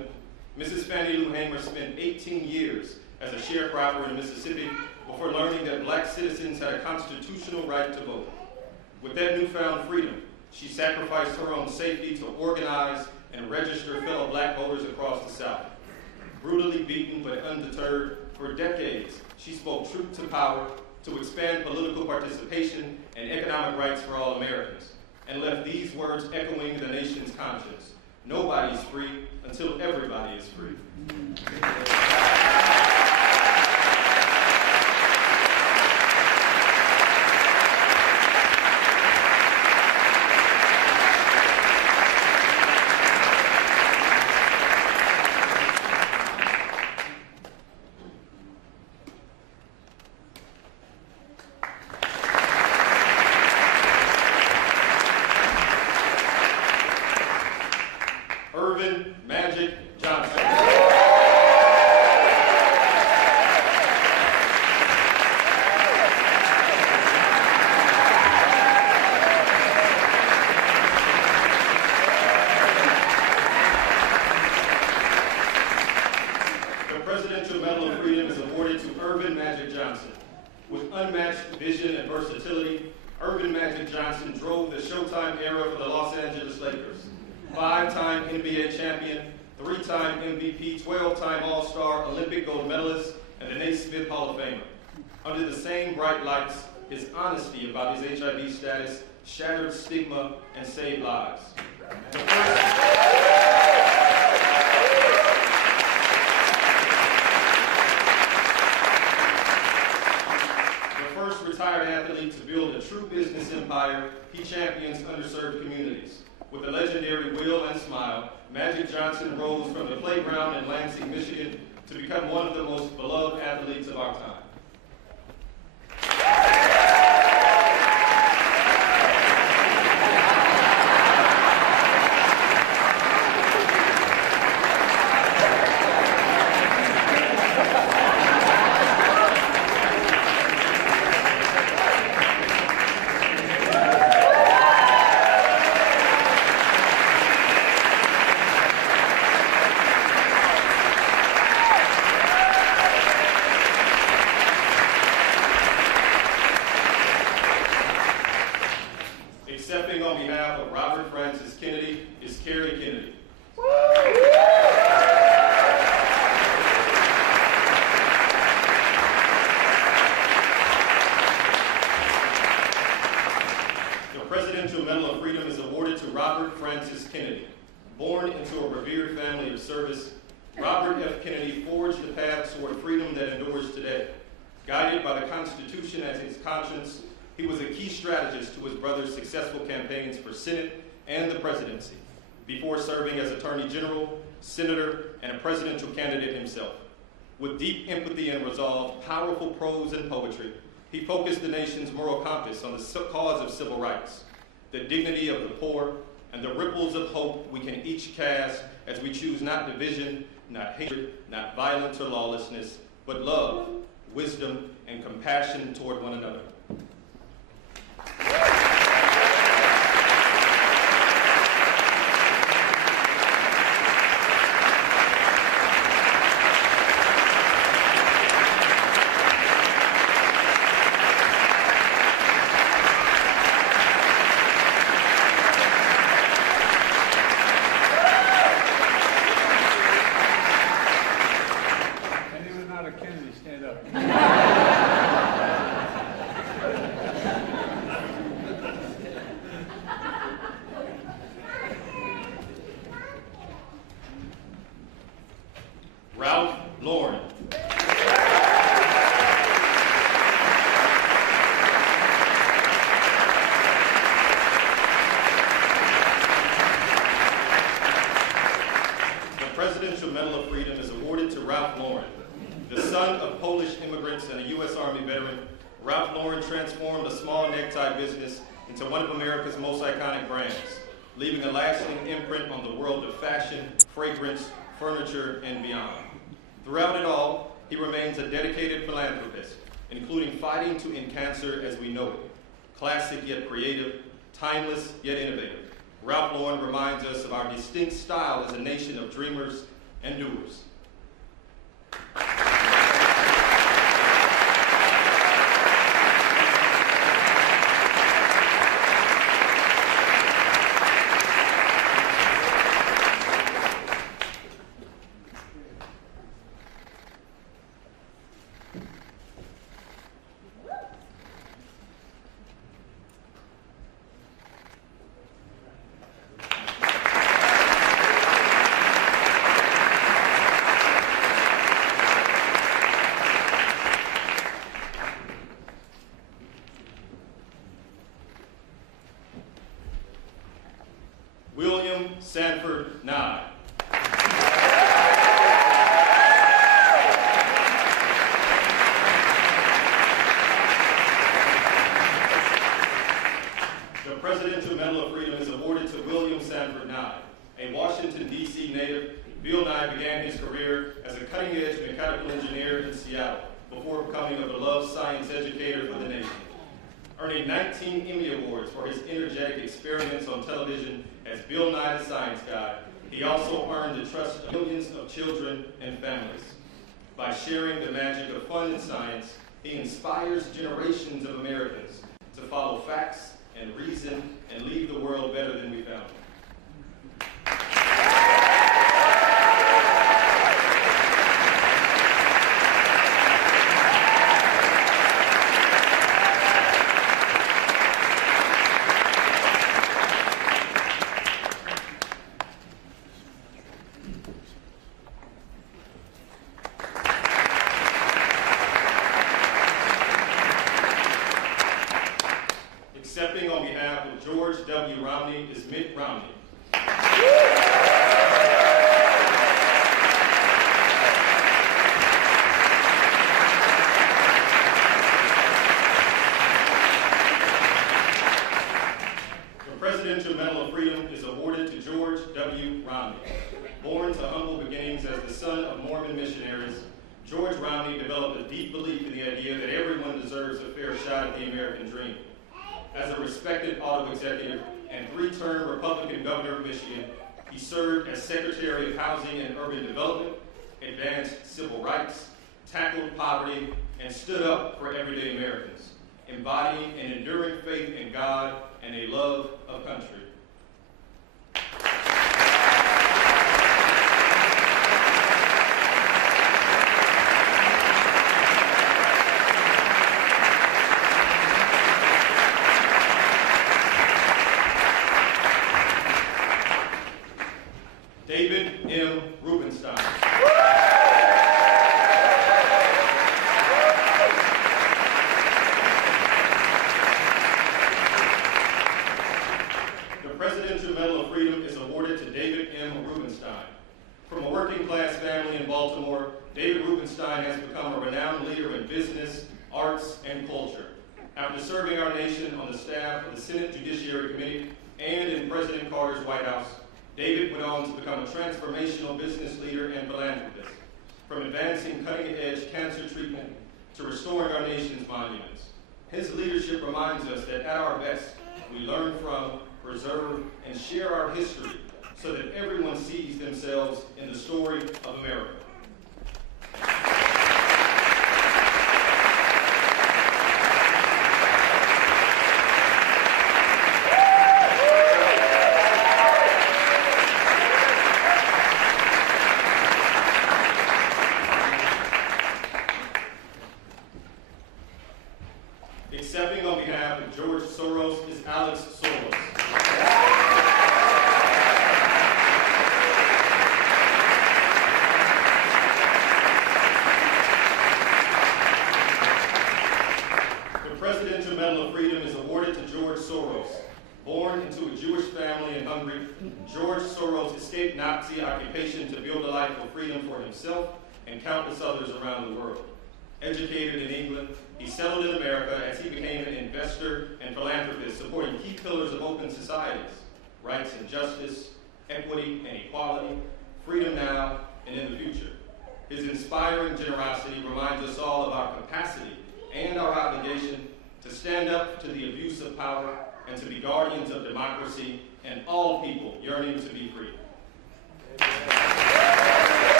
Mrs. Fanny Lou Hamer spent 18 years as a sharecropper in Mississippi before learning that black citizens had a constitutional right to vote. With that newfound freedom, she sacrificed her own safety to organize and register fellow black voters across the South. Brutally beaten but undeterred, for decades, she spoke truth to power to expand political participation and economic rights for all Americans, and left these words echoing the nation's conscience: nobody is free until everybody is free. Magic Johnson. The Presidential Medal of Freedom is awarded to Urban Magic Johnson. With unmatched vision and versatility, Urban Magic Johnson drove the Showtime era for the Los Angeles Lakers. 5-time NBA champion, 3-time MVP, 12-time All-Star, Olympic gold medalist, and the Naismith Hall of Famer. Under the same bright lights, his honesty about his HIV status shattered stigma and saved lives. The first retired athlete to build a true business empire, he champions underserved communities. With a legendary will and smile, Magic Johnson rose from the playground in Lansing, Michigan, to become one of the most beloved athletes of our time. Accepting on behalf of Robert Francis Kennedy is Carrie Kennedy. The Presidential Medal of Freedom is awarded to Robert Francis Kennedy. Born into a revered family of service, Robert F. Kennedy forged the path toward freedom that endures today. Guided by the Constitution as his conscience, he was a key strategist to his brother's successful campaigns for Senate and the presidency, before serving as Attorney General, Senator, and a presidential candidate himself. With deep empathy and resolve, powerful prose and poetry, he focused the nation's moral compass on the cause of civil rights, the dignity of the poor, and the ripples of hope we can each cast as we choose not division, not hatred, not violence or lawlessness, but love, wisdom, and compassion toward one another. Anyone not a Kennedy, stand up. Ralph Lauren. The Presidential Medal of Freedom is awarded to Ralph Lauren. The son of Polish immigrants and a U.S. Army veteran, Ralph Lauren transformed a small necktie business into one of America's most iconic brands, leaving a lasting imprint on the world of fashion, fragrance, furniture, and beyond. Throughout it all, he remains a dedicated philanthropist, including fighting to end cancer as we know it. Classic yet creative, timeless yet innovative, Ralph Lauren reminds us of our distinct style as a nation of dreamers, and doers. Sanford, Nye. The Presidential Medal of Freedom is awarded to William Sanford Nye. A Washington, D.C. native, Bill Nye began his career as a cutting-edge mechanical engineer in Seattle before becoming a beloved science educator for the nation. Earning 19 Emmy Awards for his energetic experiments on television as Bill Nye the Science Guy, he also earned the trust of millions of children and families. By sharing the magic of fun in science, he inspires generations of Americans to follow facts and reason and leave the world better than we found it. Accepting on behalf of George W. Romney is Mitt Romney. The Presidential Medal of Freedom is awarded to George W. Romney. Born to humble beginnings as the son of Mormon missionaries, George Romney developed a deep belief in the idea that everyone deserves a fair shot at the American dream. As a respected auto executive and three-term Republican governor of Michigan, he served as Secretary of Housing and Urban Development, advanced civil rights, tackled poverty, and stood up for everyday Americans, embodying an enduring faith in God and a love of country. David M. Rubenstein. The Presidential Medal of Freedom is awarded to David M. Rubenstein. From a working-class family in Baltimore, David Rubenstein has become a renowned leader in business, arts, and culture. After serving our nation on the staff of the Senate Judiciary Committee and in President Carter's White House, David went on to become a transformational business leader and philanthropist, from advancing cutting-edge cancer treatment to restoring our nation's monuments. His leadership reminds us that at our best, we learn from, preserve, and share our history so that everyone sees themselves in the story of America. Accepting on behalf of George Soros is Alex Soros. The Presidential Medal of Freedom is awarded to George Soros. Born into a Jewish family in Hungary, George Soros escaped Nazi occupation to build a life of freedom for himself and countless others around the world. Educated in England, he settled in America as he became an investor and philanthropist, supporting key pillars of open societies: rights and justice, equity and equality, freedom now and in the future. His inspiring generosity reminds us all of our capacity and our obligation to stand up to the abuse of power and to be guardians of democracy and all people yearning to be free.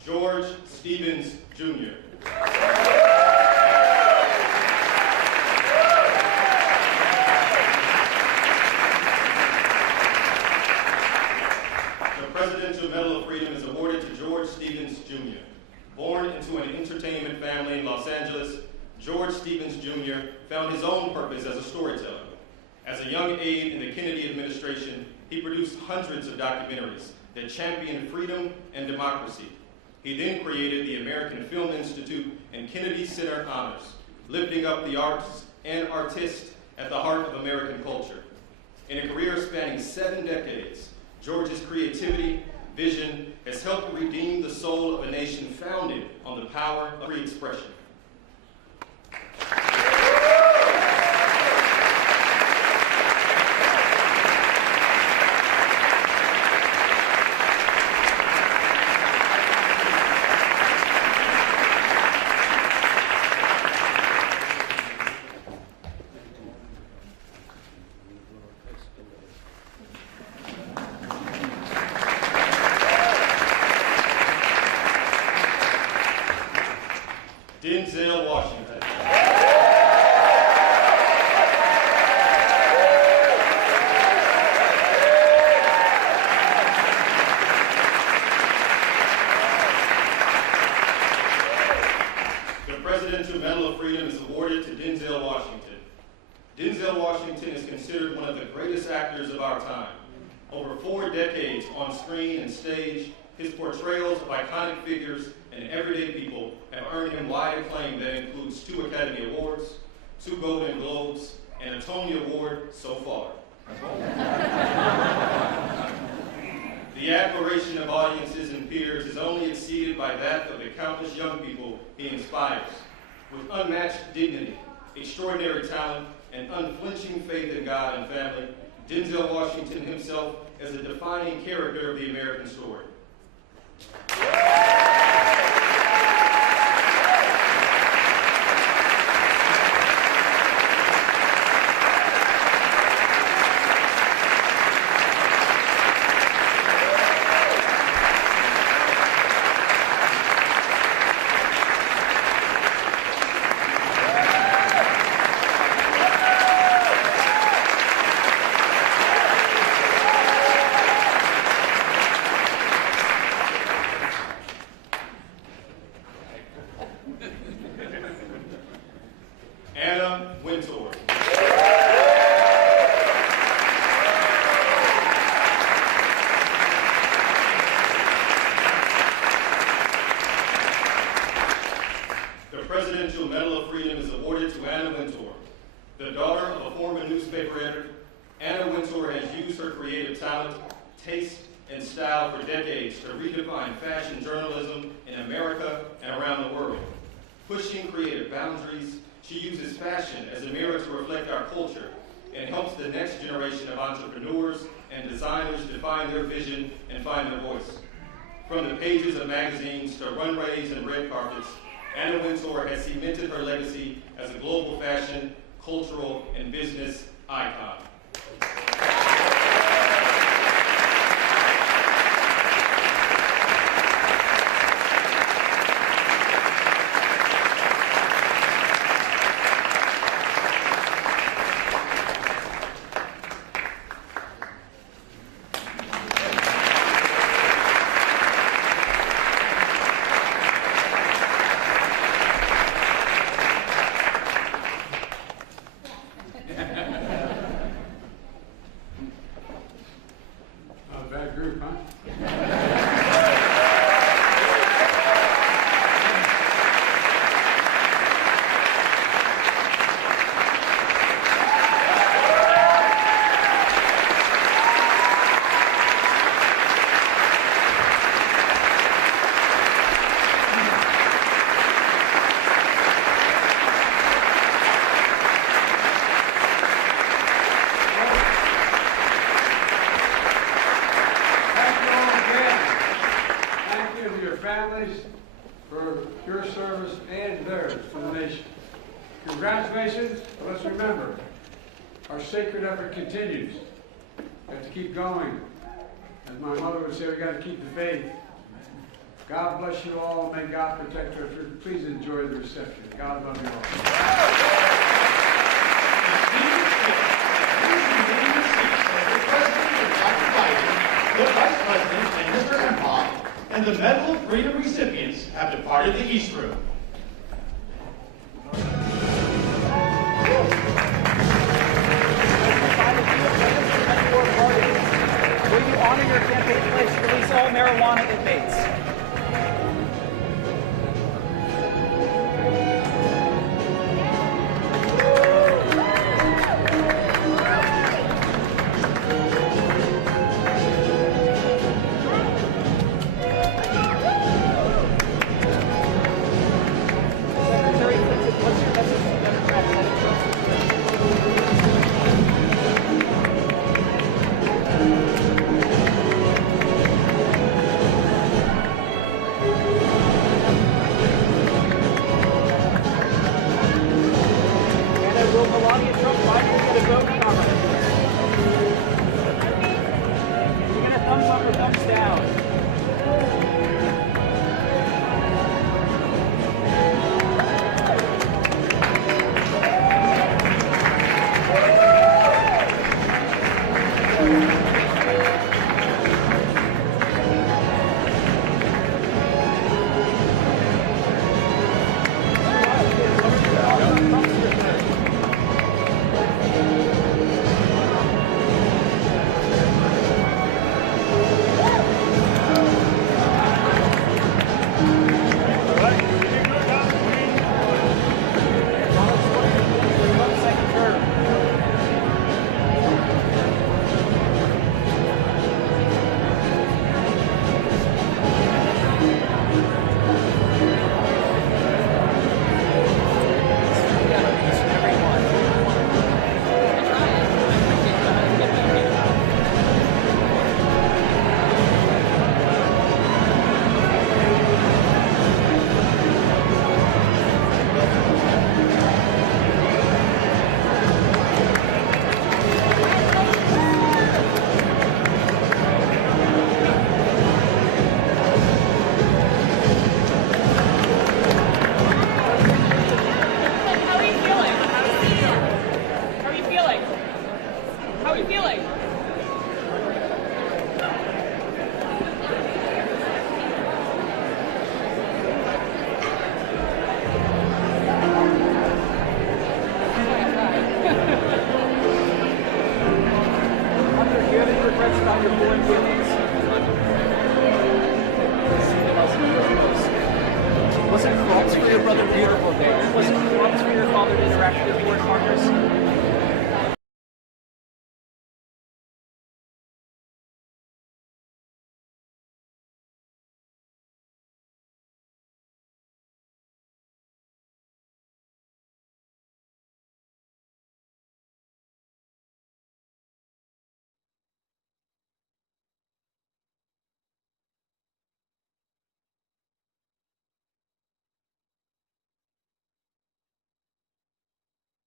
George Stevens, Jr. The Presidential Medal of Freedom is awarded to George Stevens, Jr. Born into an entertainment family in Los Angeles, George Stevens, Jr. found his own purpose as a storyteller. As a young aide in the Kennedy administration, he produced hundreds of documentaries that championed freedom and democracy. He then created the American Film Institute and Kennedy Center Honors, lifting up the arts and artists at the heart of American culture. In a career spanning 7 decades, George's creativity, vision has helped redeem the soul of a nation founded on the power of free expression. Denzel Washington. The Presidential Medal of Freedom is awarded to Denzel Washington. Denzel Washington is considered one of the greatest actors of our time. Over 4 decades on screen and stage, his portrayals of iconic figures and everyday people have earned him wide acclaim that includes 2 Academy Awards, 2 Golden Globes, and a Tony Award so far. The admiration of audiences and peers is only exceeded by that of the countless young people he inspires. With unmatched dignity, extraordinary talent, and unflinching faith in God and family, Denzel Washington himself is a defining character of the American story. Wintour. The Presidential Medal of Freedom is awarded to Anna Wintour. The daughter of a former newspaper editor, Anna Wintour has used her creative talent, taste, and style for decades to redefine fashion journalism in America and around the world. Pushing creative boundaries, she uses fashion as a mirror to reflect our culture and helps the next generation of entrepreneurs and designers define their vision and find their voice. From the pages of magazines to runways and red carpets, Anna Wintour has cemented her legacy as a global fashion, cultural, and business icon. Bad group, huh? Families for your service and theirs to the nation. Congratulations, but let's remember, our sacred effort continues. We have to keep going. As my mother would say, we got to keep the faith. God bless you all, and may God protect you. Please enjoy the reception. God love you all. The Vice President and Mr. Empop and the Medal of Freedom recipients have departed the East Room. Will you honor your campaign pledge to release all marijuana inmates? Secretary Clinton, what's your message to Democrats headed for and will Melania Trump finally get a vote nomination? You're going to thumbs up or thumbs down? Second term. How are you feeling? How are you feeling? How are you feeling? Hunter, do you have any regrets about your foreign dealings? Wasn't Crops for your brother beautiful there? Wasn't Crops for your father to interact with foreign partners?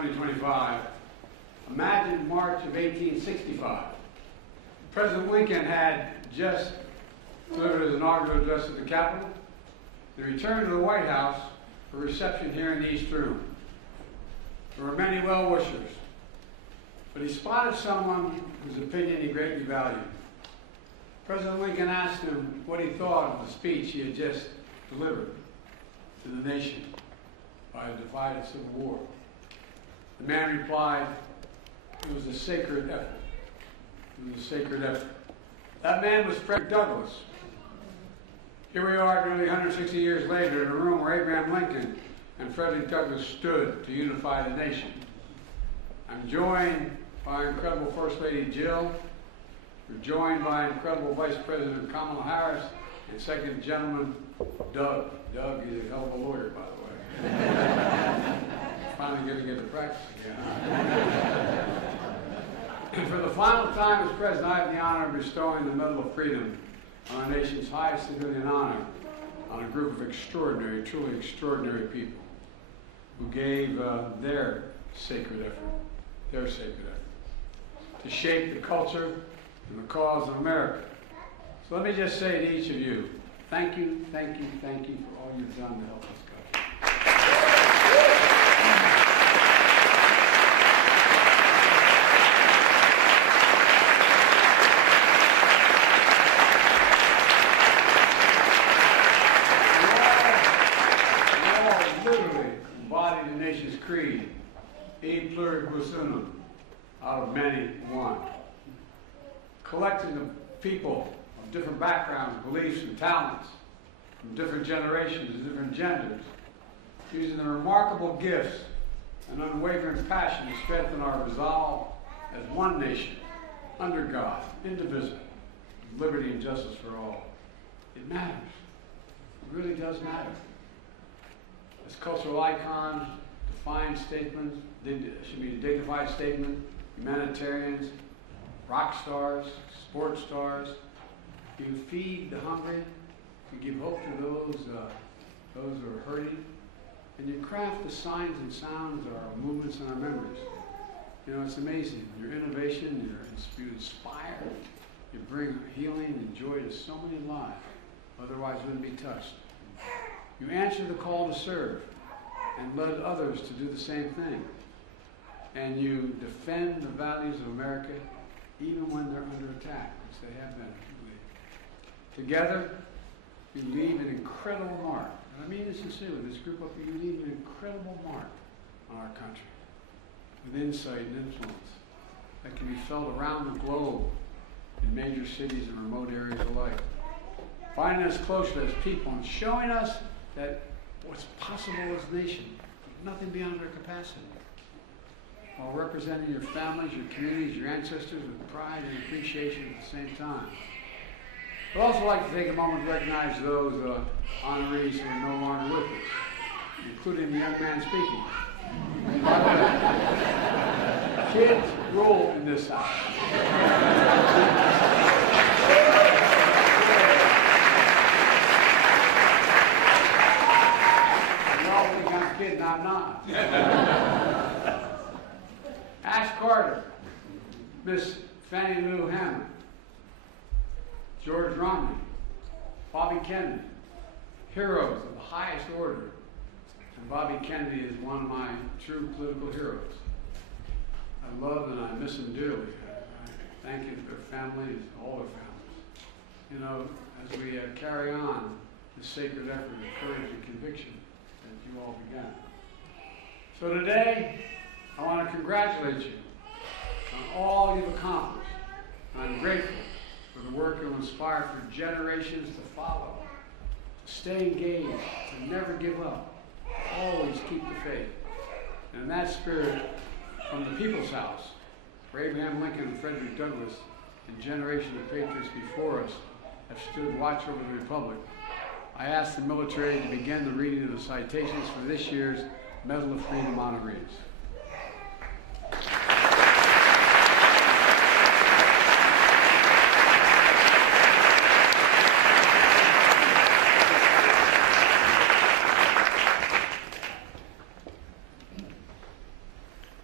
2025. Imagine March of 1865. President Lincoln had just delivered his inaugural address at the Capitol. He returned to the White House for a reception here in the East Room. There were many well-wishers, but he spotted someone whose opinion he greatly valued. President Lincoln asked him what he thought of the speech he had just delivered to the nation by a divided civil war. The man replied, "It was a sacred effort. It was a sacred effort." That man was Frederick Douglass. Here we are nearly 160 years later in a room where Abraham Lincoln and Frederick Douglass stood to unify the nation. I'm joined by incredible First Lady Gill. We're joined by incredible Vice President Kamala Harris and Second Gentleman Doug. Doug is a hell of a lawyer, by the way. Finally going to get to practice again. And for the final time as President, I have the honor of bestowing the Medal of Freedom on our nation's highest civilian honor on a group of extraordinary, truly extraordinary people who gave their sacred effort to shape the culture and the cause of America. So let me just say to each of you, thank you, thank you, thank you for all you've done to help us go. Literally embody the nation's creed, e pluribus unum, out of many one. Collecting the people of different backgrounds, beliefs, and talents, from different generations and different genders, using their remarkable gifts and unwavering passion to strengthen our resolve as one nation, under God, indivisible, with liberty and justice for all. It matters. It really does matter. As cultural icons, defined statements, should be a dignified statement, humanitarians, rock stars, sports stars. You feed the hungry, you give hope to those who are hurting, and you craft the signs and sounds of our movements and our memories. You know, it's amazing. Your innovation, you inspire, you bring healing and joy to so many lives, otherwise wouldn't be touched. You answer the call to serve and led others to do the same thing. And you defend the values of America even when they're under attack, which they have been. Together, you leave an incredible mark. And I mean this sincerely, this group up here, you leave an incredible mark on our country with insight and influence that can be felt around the globe in major cities and remote areas alike. Finding us closer as people and showing us that what's possible as a nation, nothing beyond our capacity. While representing your families, your communities, your ancestors with pride and appreciation at the same time. I'd also like to take a moment to recognize those honorees who are no longer with us, including the young man speaking. By the way, kids rule in this house. Y'all think I'm kidding, I'm not. Ashton Carter, Miss Fanny Lou Hamer, George Romney, Bobby Kennedy, heroes of the highest order. And Bobby Kennedy is one of my true political heroes. I love and I miss them dearly. I thank you to their families, all their families. You know, as we carry on this sacred effort of courage and conviction that you all began. So today, I want to congratulate you on all you've accomplished. I'm grateful for the work you'll inspire for generations to follow, to stay engaged, to never give up, always keep the faith. And in that spirit, from the People's House, where Abraham Lincoln and Frederick Douglass and generations of patriots before us have stood watch over the Republic, I ask the military to begin the reading of the citations for this year's Medal of Freedom honorees.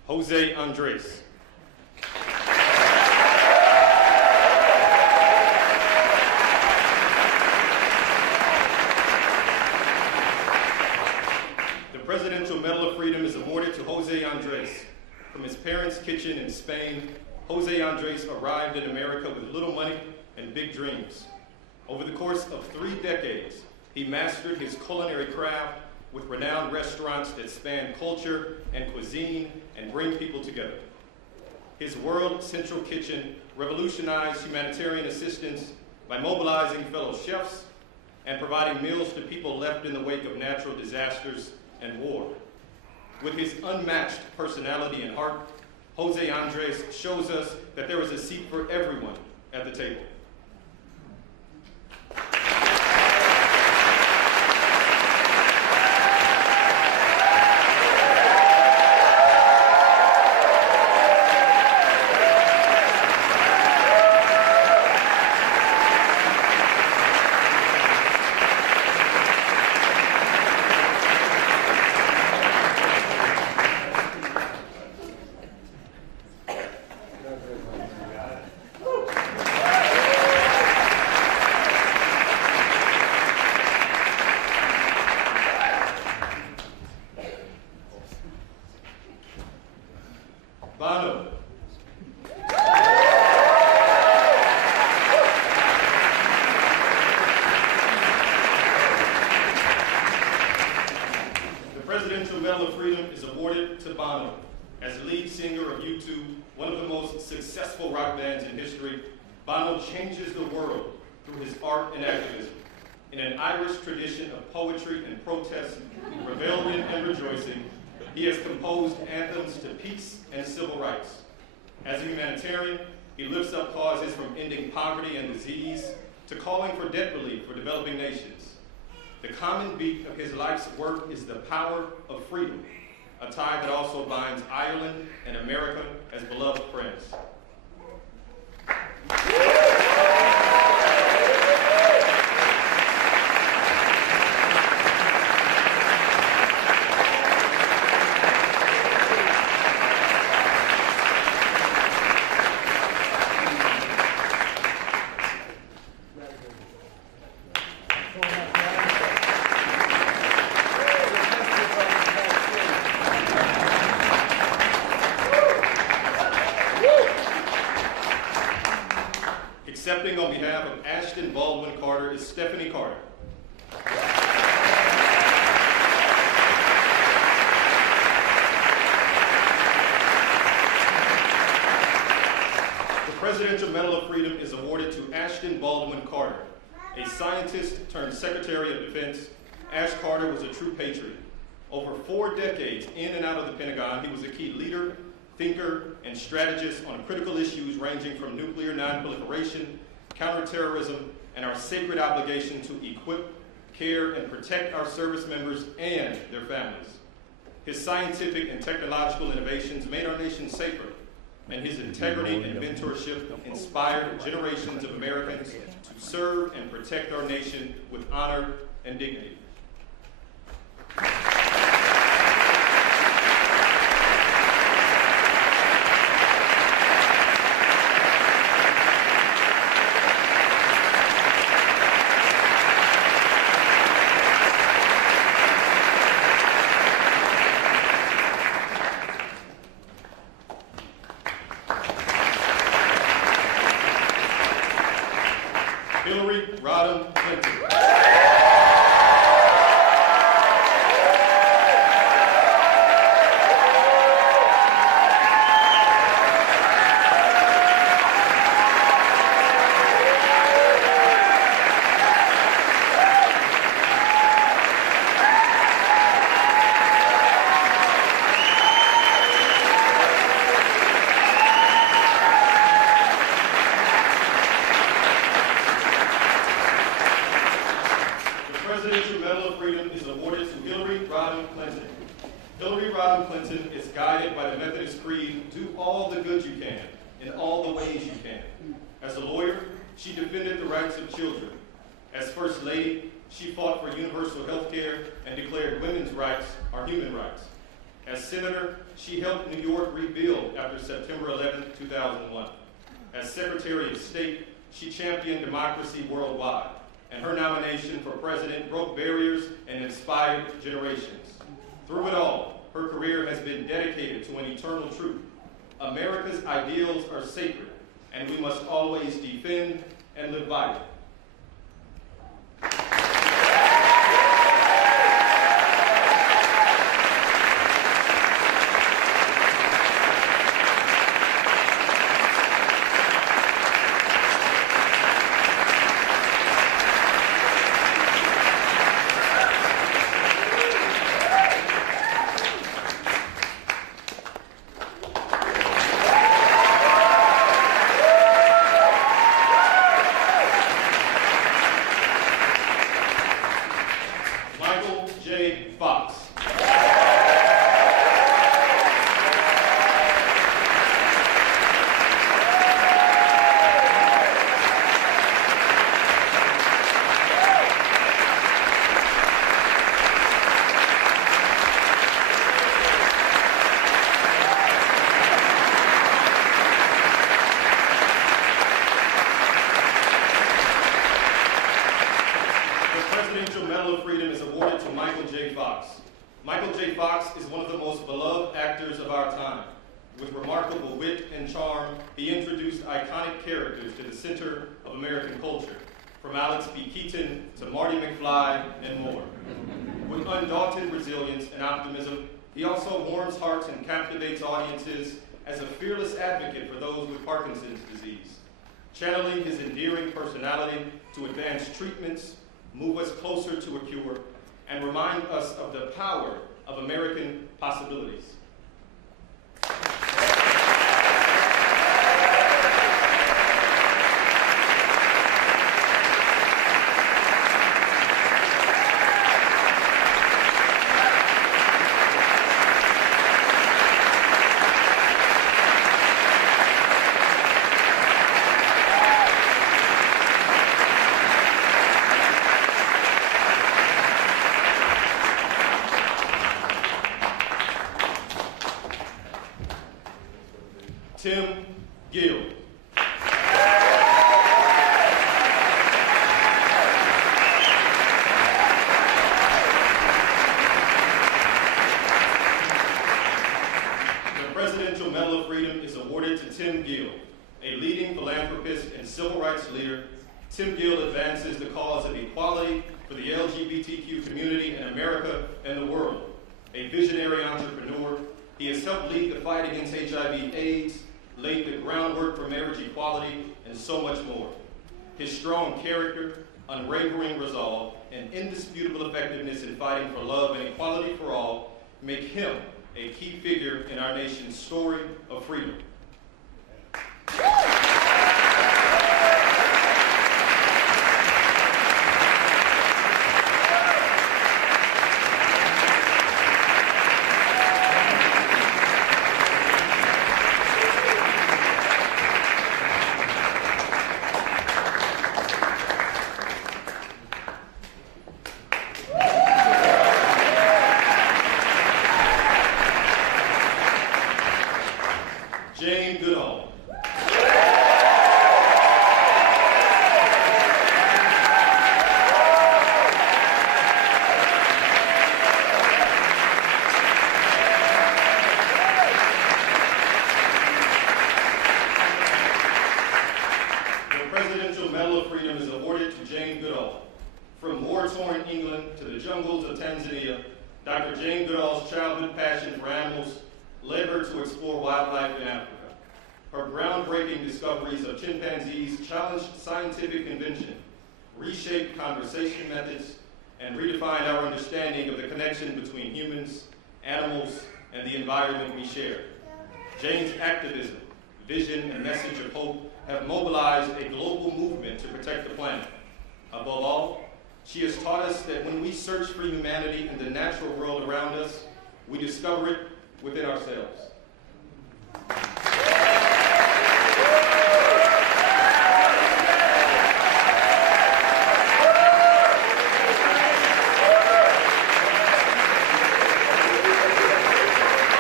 Andres. The Presidential Medal of Freedom is awarded to Jose Andres. From his parents' kitchen in Spain, Jose Andres arrived in America with little money and big dreams. Over the course of 3 decades, he mastered his culinary craft with renowned restaurants that span culture and cuisine and bring people together. His World Central Kitchen revolutionized humanitarian assistance by mobilizing fellow chefs and providing meals to people left in the wake of natural disasters and war. With his unmatched personality and heart, Jose Andres shows us that there is a seat for everyone at the table. Bono. The Presidential Medal of Freedom is awarded to Bono. As lead singer of U2, one of the most successful rock bands in history, Bono changes the world through his art and activism. In an Irish tradition of poetry and protest, rebellion and rejoicing, he has composed anthems to peace and civil rights. As a humanitarian, he lifts up causes from ending poverty and disease to calling for debt relief for developing nations. The common beat of his life's work is the power of freedom, a tie that also binds Ireland and America as beloved friends. Accepting on behalf of Ashton Carter is Stephanie Carter. The Presidential Medal of Freedom is awarded to Ashton Carter. A scientist turned Secretary of Defense, Ash Carter was a true patriot. Over 4 decades in and out of the Pentagon, he was a key leader, thinker, and strategist on critical issues ranging from nuclear non-proliferation, counterterrorism, and our sacred obligation to equip, care, and protect our service members and their families. His scientific and technological innovations made our nation safer, and his integrity and mentorship inspired generations of Americans to serve and protect our nation with honor and dignity. As senator, she helped New York rebuild after September 11, 2001. As Secretary of State, she championed democracy worldwide, and her nomination for president broke barriers and inspired generations. Through it all, her career has been dedicated to an eternal truth. America's ideals are sacred, and we must always defend and live by it. Michael J. Fox is one of the most beloved actors of our time. With remarkable wit and charm, he introduced iconic characters to the center of American culture, from Alex P. Keaton to Marty McFly and more. With undaunted resilience and optimism, he also warms hearts and captivates audiences as a fearless advocate for those with Parkinson's disease, channeling his endearing personality to advance treatments, move us closer to a cure, and remind us of the power of American possibilities. Gill. The Presidential Medal of Freedom is awarded to Tim Gill, a leading philanthropist and civil rights leader. Tim Gill advances the cause of equality for the LGBTQ community in America and the world. A visionary entrepreneur, he has helped lead the fight against HIV/AIDS, laid the groundwork for marriage equality, and so much more. His strong character, unwavering resolve, and indisputable effectiveness in fighting for love and equality for all make him a key figure in our nation's story of freedom. Goodall. The Presidential Medal of Freedom is awarded to Jane Goodall. From war-torn England to the jungles of Tanzania, Dr. Jane Goodall's childhood passion for animals led her to explore wildlife in Africa. Her groundbreaking discoveries of chimpanzees challenged scientific convention, reshaped conversation methods, and redefined our understanding of the connection between humans, animals, and the environment we share. Jane's activism, vision, and message of hope have mobilized a global movement to protect the planet. Above all, she has taught us that when we search for humanity in the natural world around us, we discover it within ourselves.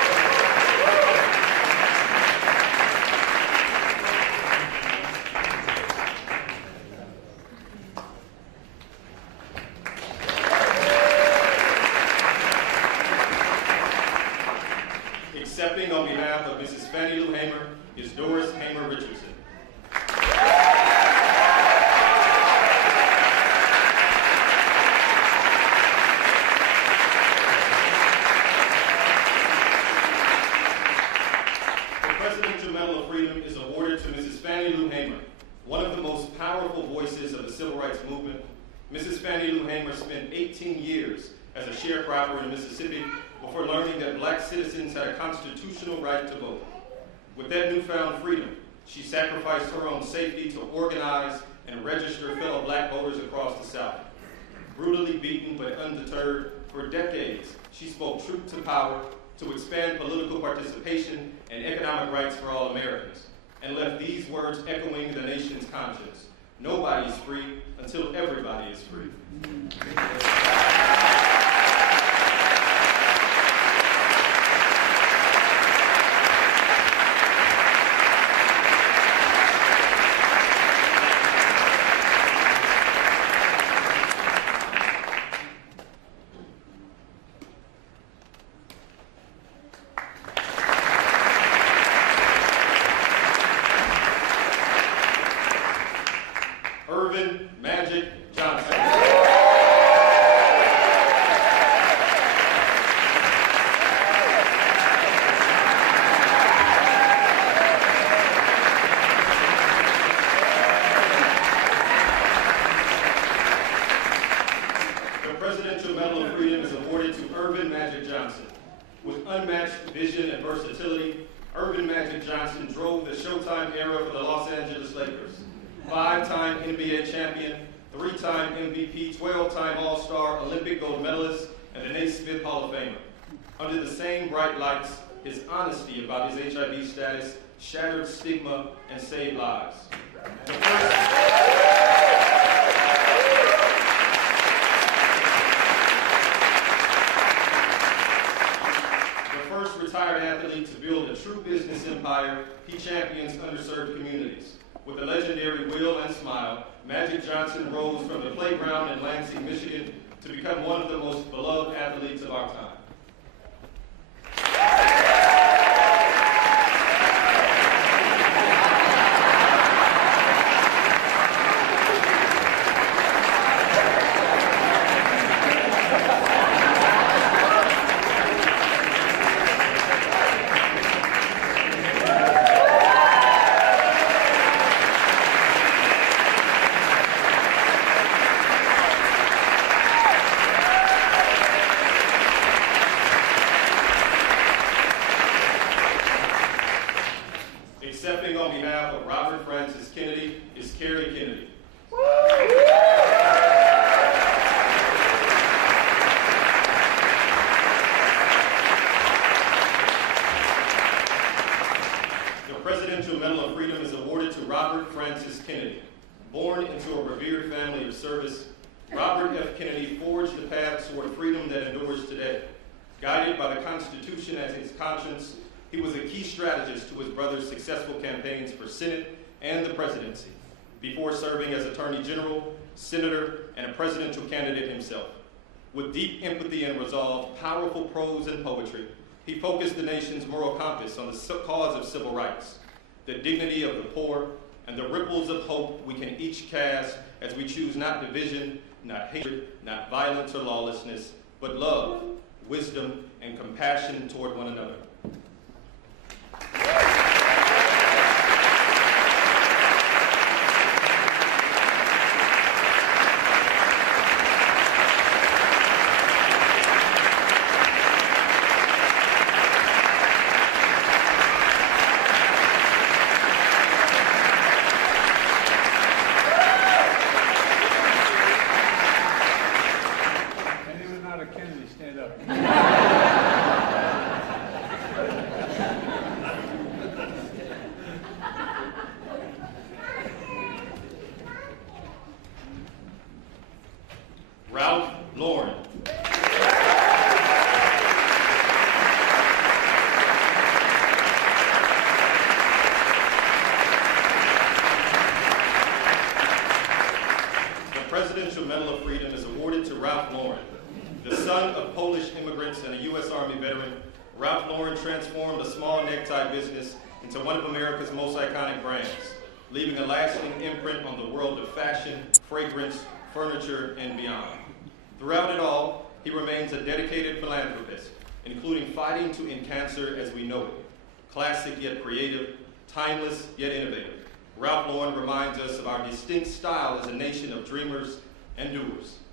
civil rights movement, Mrs. Fanny Lou Hamer spent 18 years as a sharecropper in Mississippi before learning that black citizens had a constitutional right to vote. With that newfound freedom, she sacrificed her own safety to organize and register fellow black voters across the South. Brutally beaten but undeterred, for decades, she spoke truth to power to expand political participation and economic rights for all Americans, and left these words echoing the nation's conscience: nobody's free until everybody is free. With unmatched vision and versatility, Urban Magic Johnson drove the Showtime era for the Los Angeles Lakers. 5-time NBA champion, 3-time MVP, 12-time All-Star, Olympic gold medalist, and the Naismith Hall of Famer. Under the same bright lights, his honesty about his HIV status shattered stigma and saved lives. Retired athlete to build a true business empire, he champions underserved communities. With a legendary will and smile, Magic Johnson rose from the playground in Lansing, Michigan, to become one of the most beloved athletes of our time. Accepting on behalf of Robert Francis Kennedy is Carrie Kennedy. The Presidential Medal of Freedom is awarded to Robert Francis Kennedy. Born into a revered family of service, Robert F. Kennedy forged the path toward freedom that endures today. Guided by the Constitution as his conscience, he was a key strategist to his brother's successful campaigns for Senate and the presidency, before serving as Attorney General, Senator, and a presidential candidate himself. With deep empathy and resolve, powerful prose and poetry, he focused the nation's moral compass on the cause of civil rights, the dignity of the poor, and the ripples of hope we can each cast as we choose not division, not hatred, not violence or lawlessness, but love, wisdom, and compassion toward one another. Anyone not a Kennedy, stand up. Ralph Lauren. The Presidential Medal of Freedom is awarded to Ralph Lauren. The son of Polish immigrants and a U.S. Army veteran, Ralph Lauren transformed a small necktie business into one of America's most iconic brands, leaving a lasting imprint on the world of fashion, fragrance, furniture, and beyond. Throughout it all, he remains a dedicated philanthropist, including fighting to end cancer as we know it. Classic yet creative, timeless yet innovative. Ralph Lauren reminds us of our distinct style as a nation of dreamers and doers.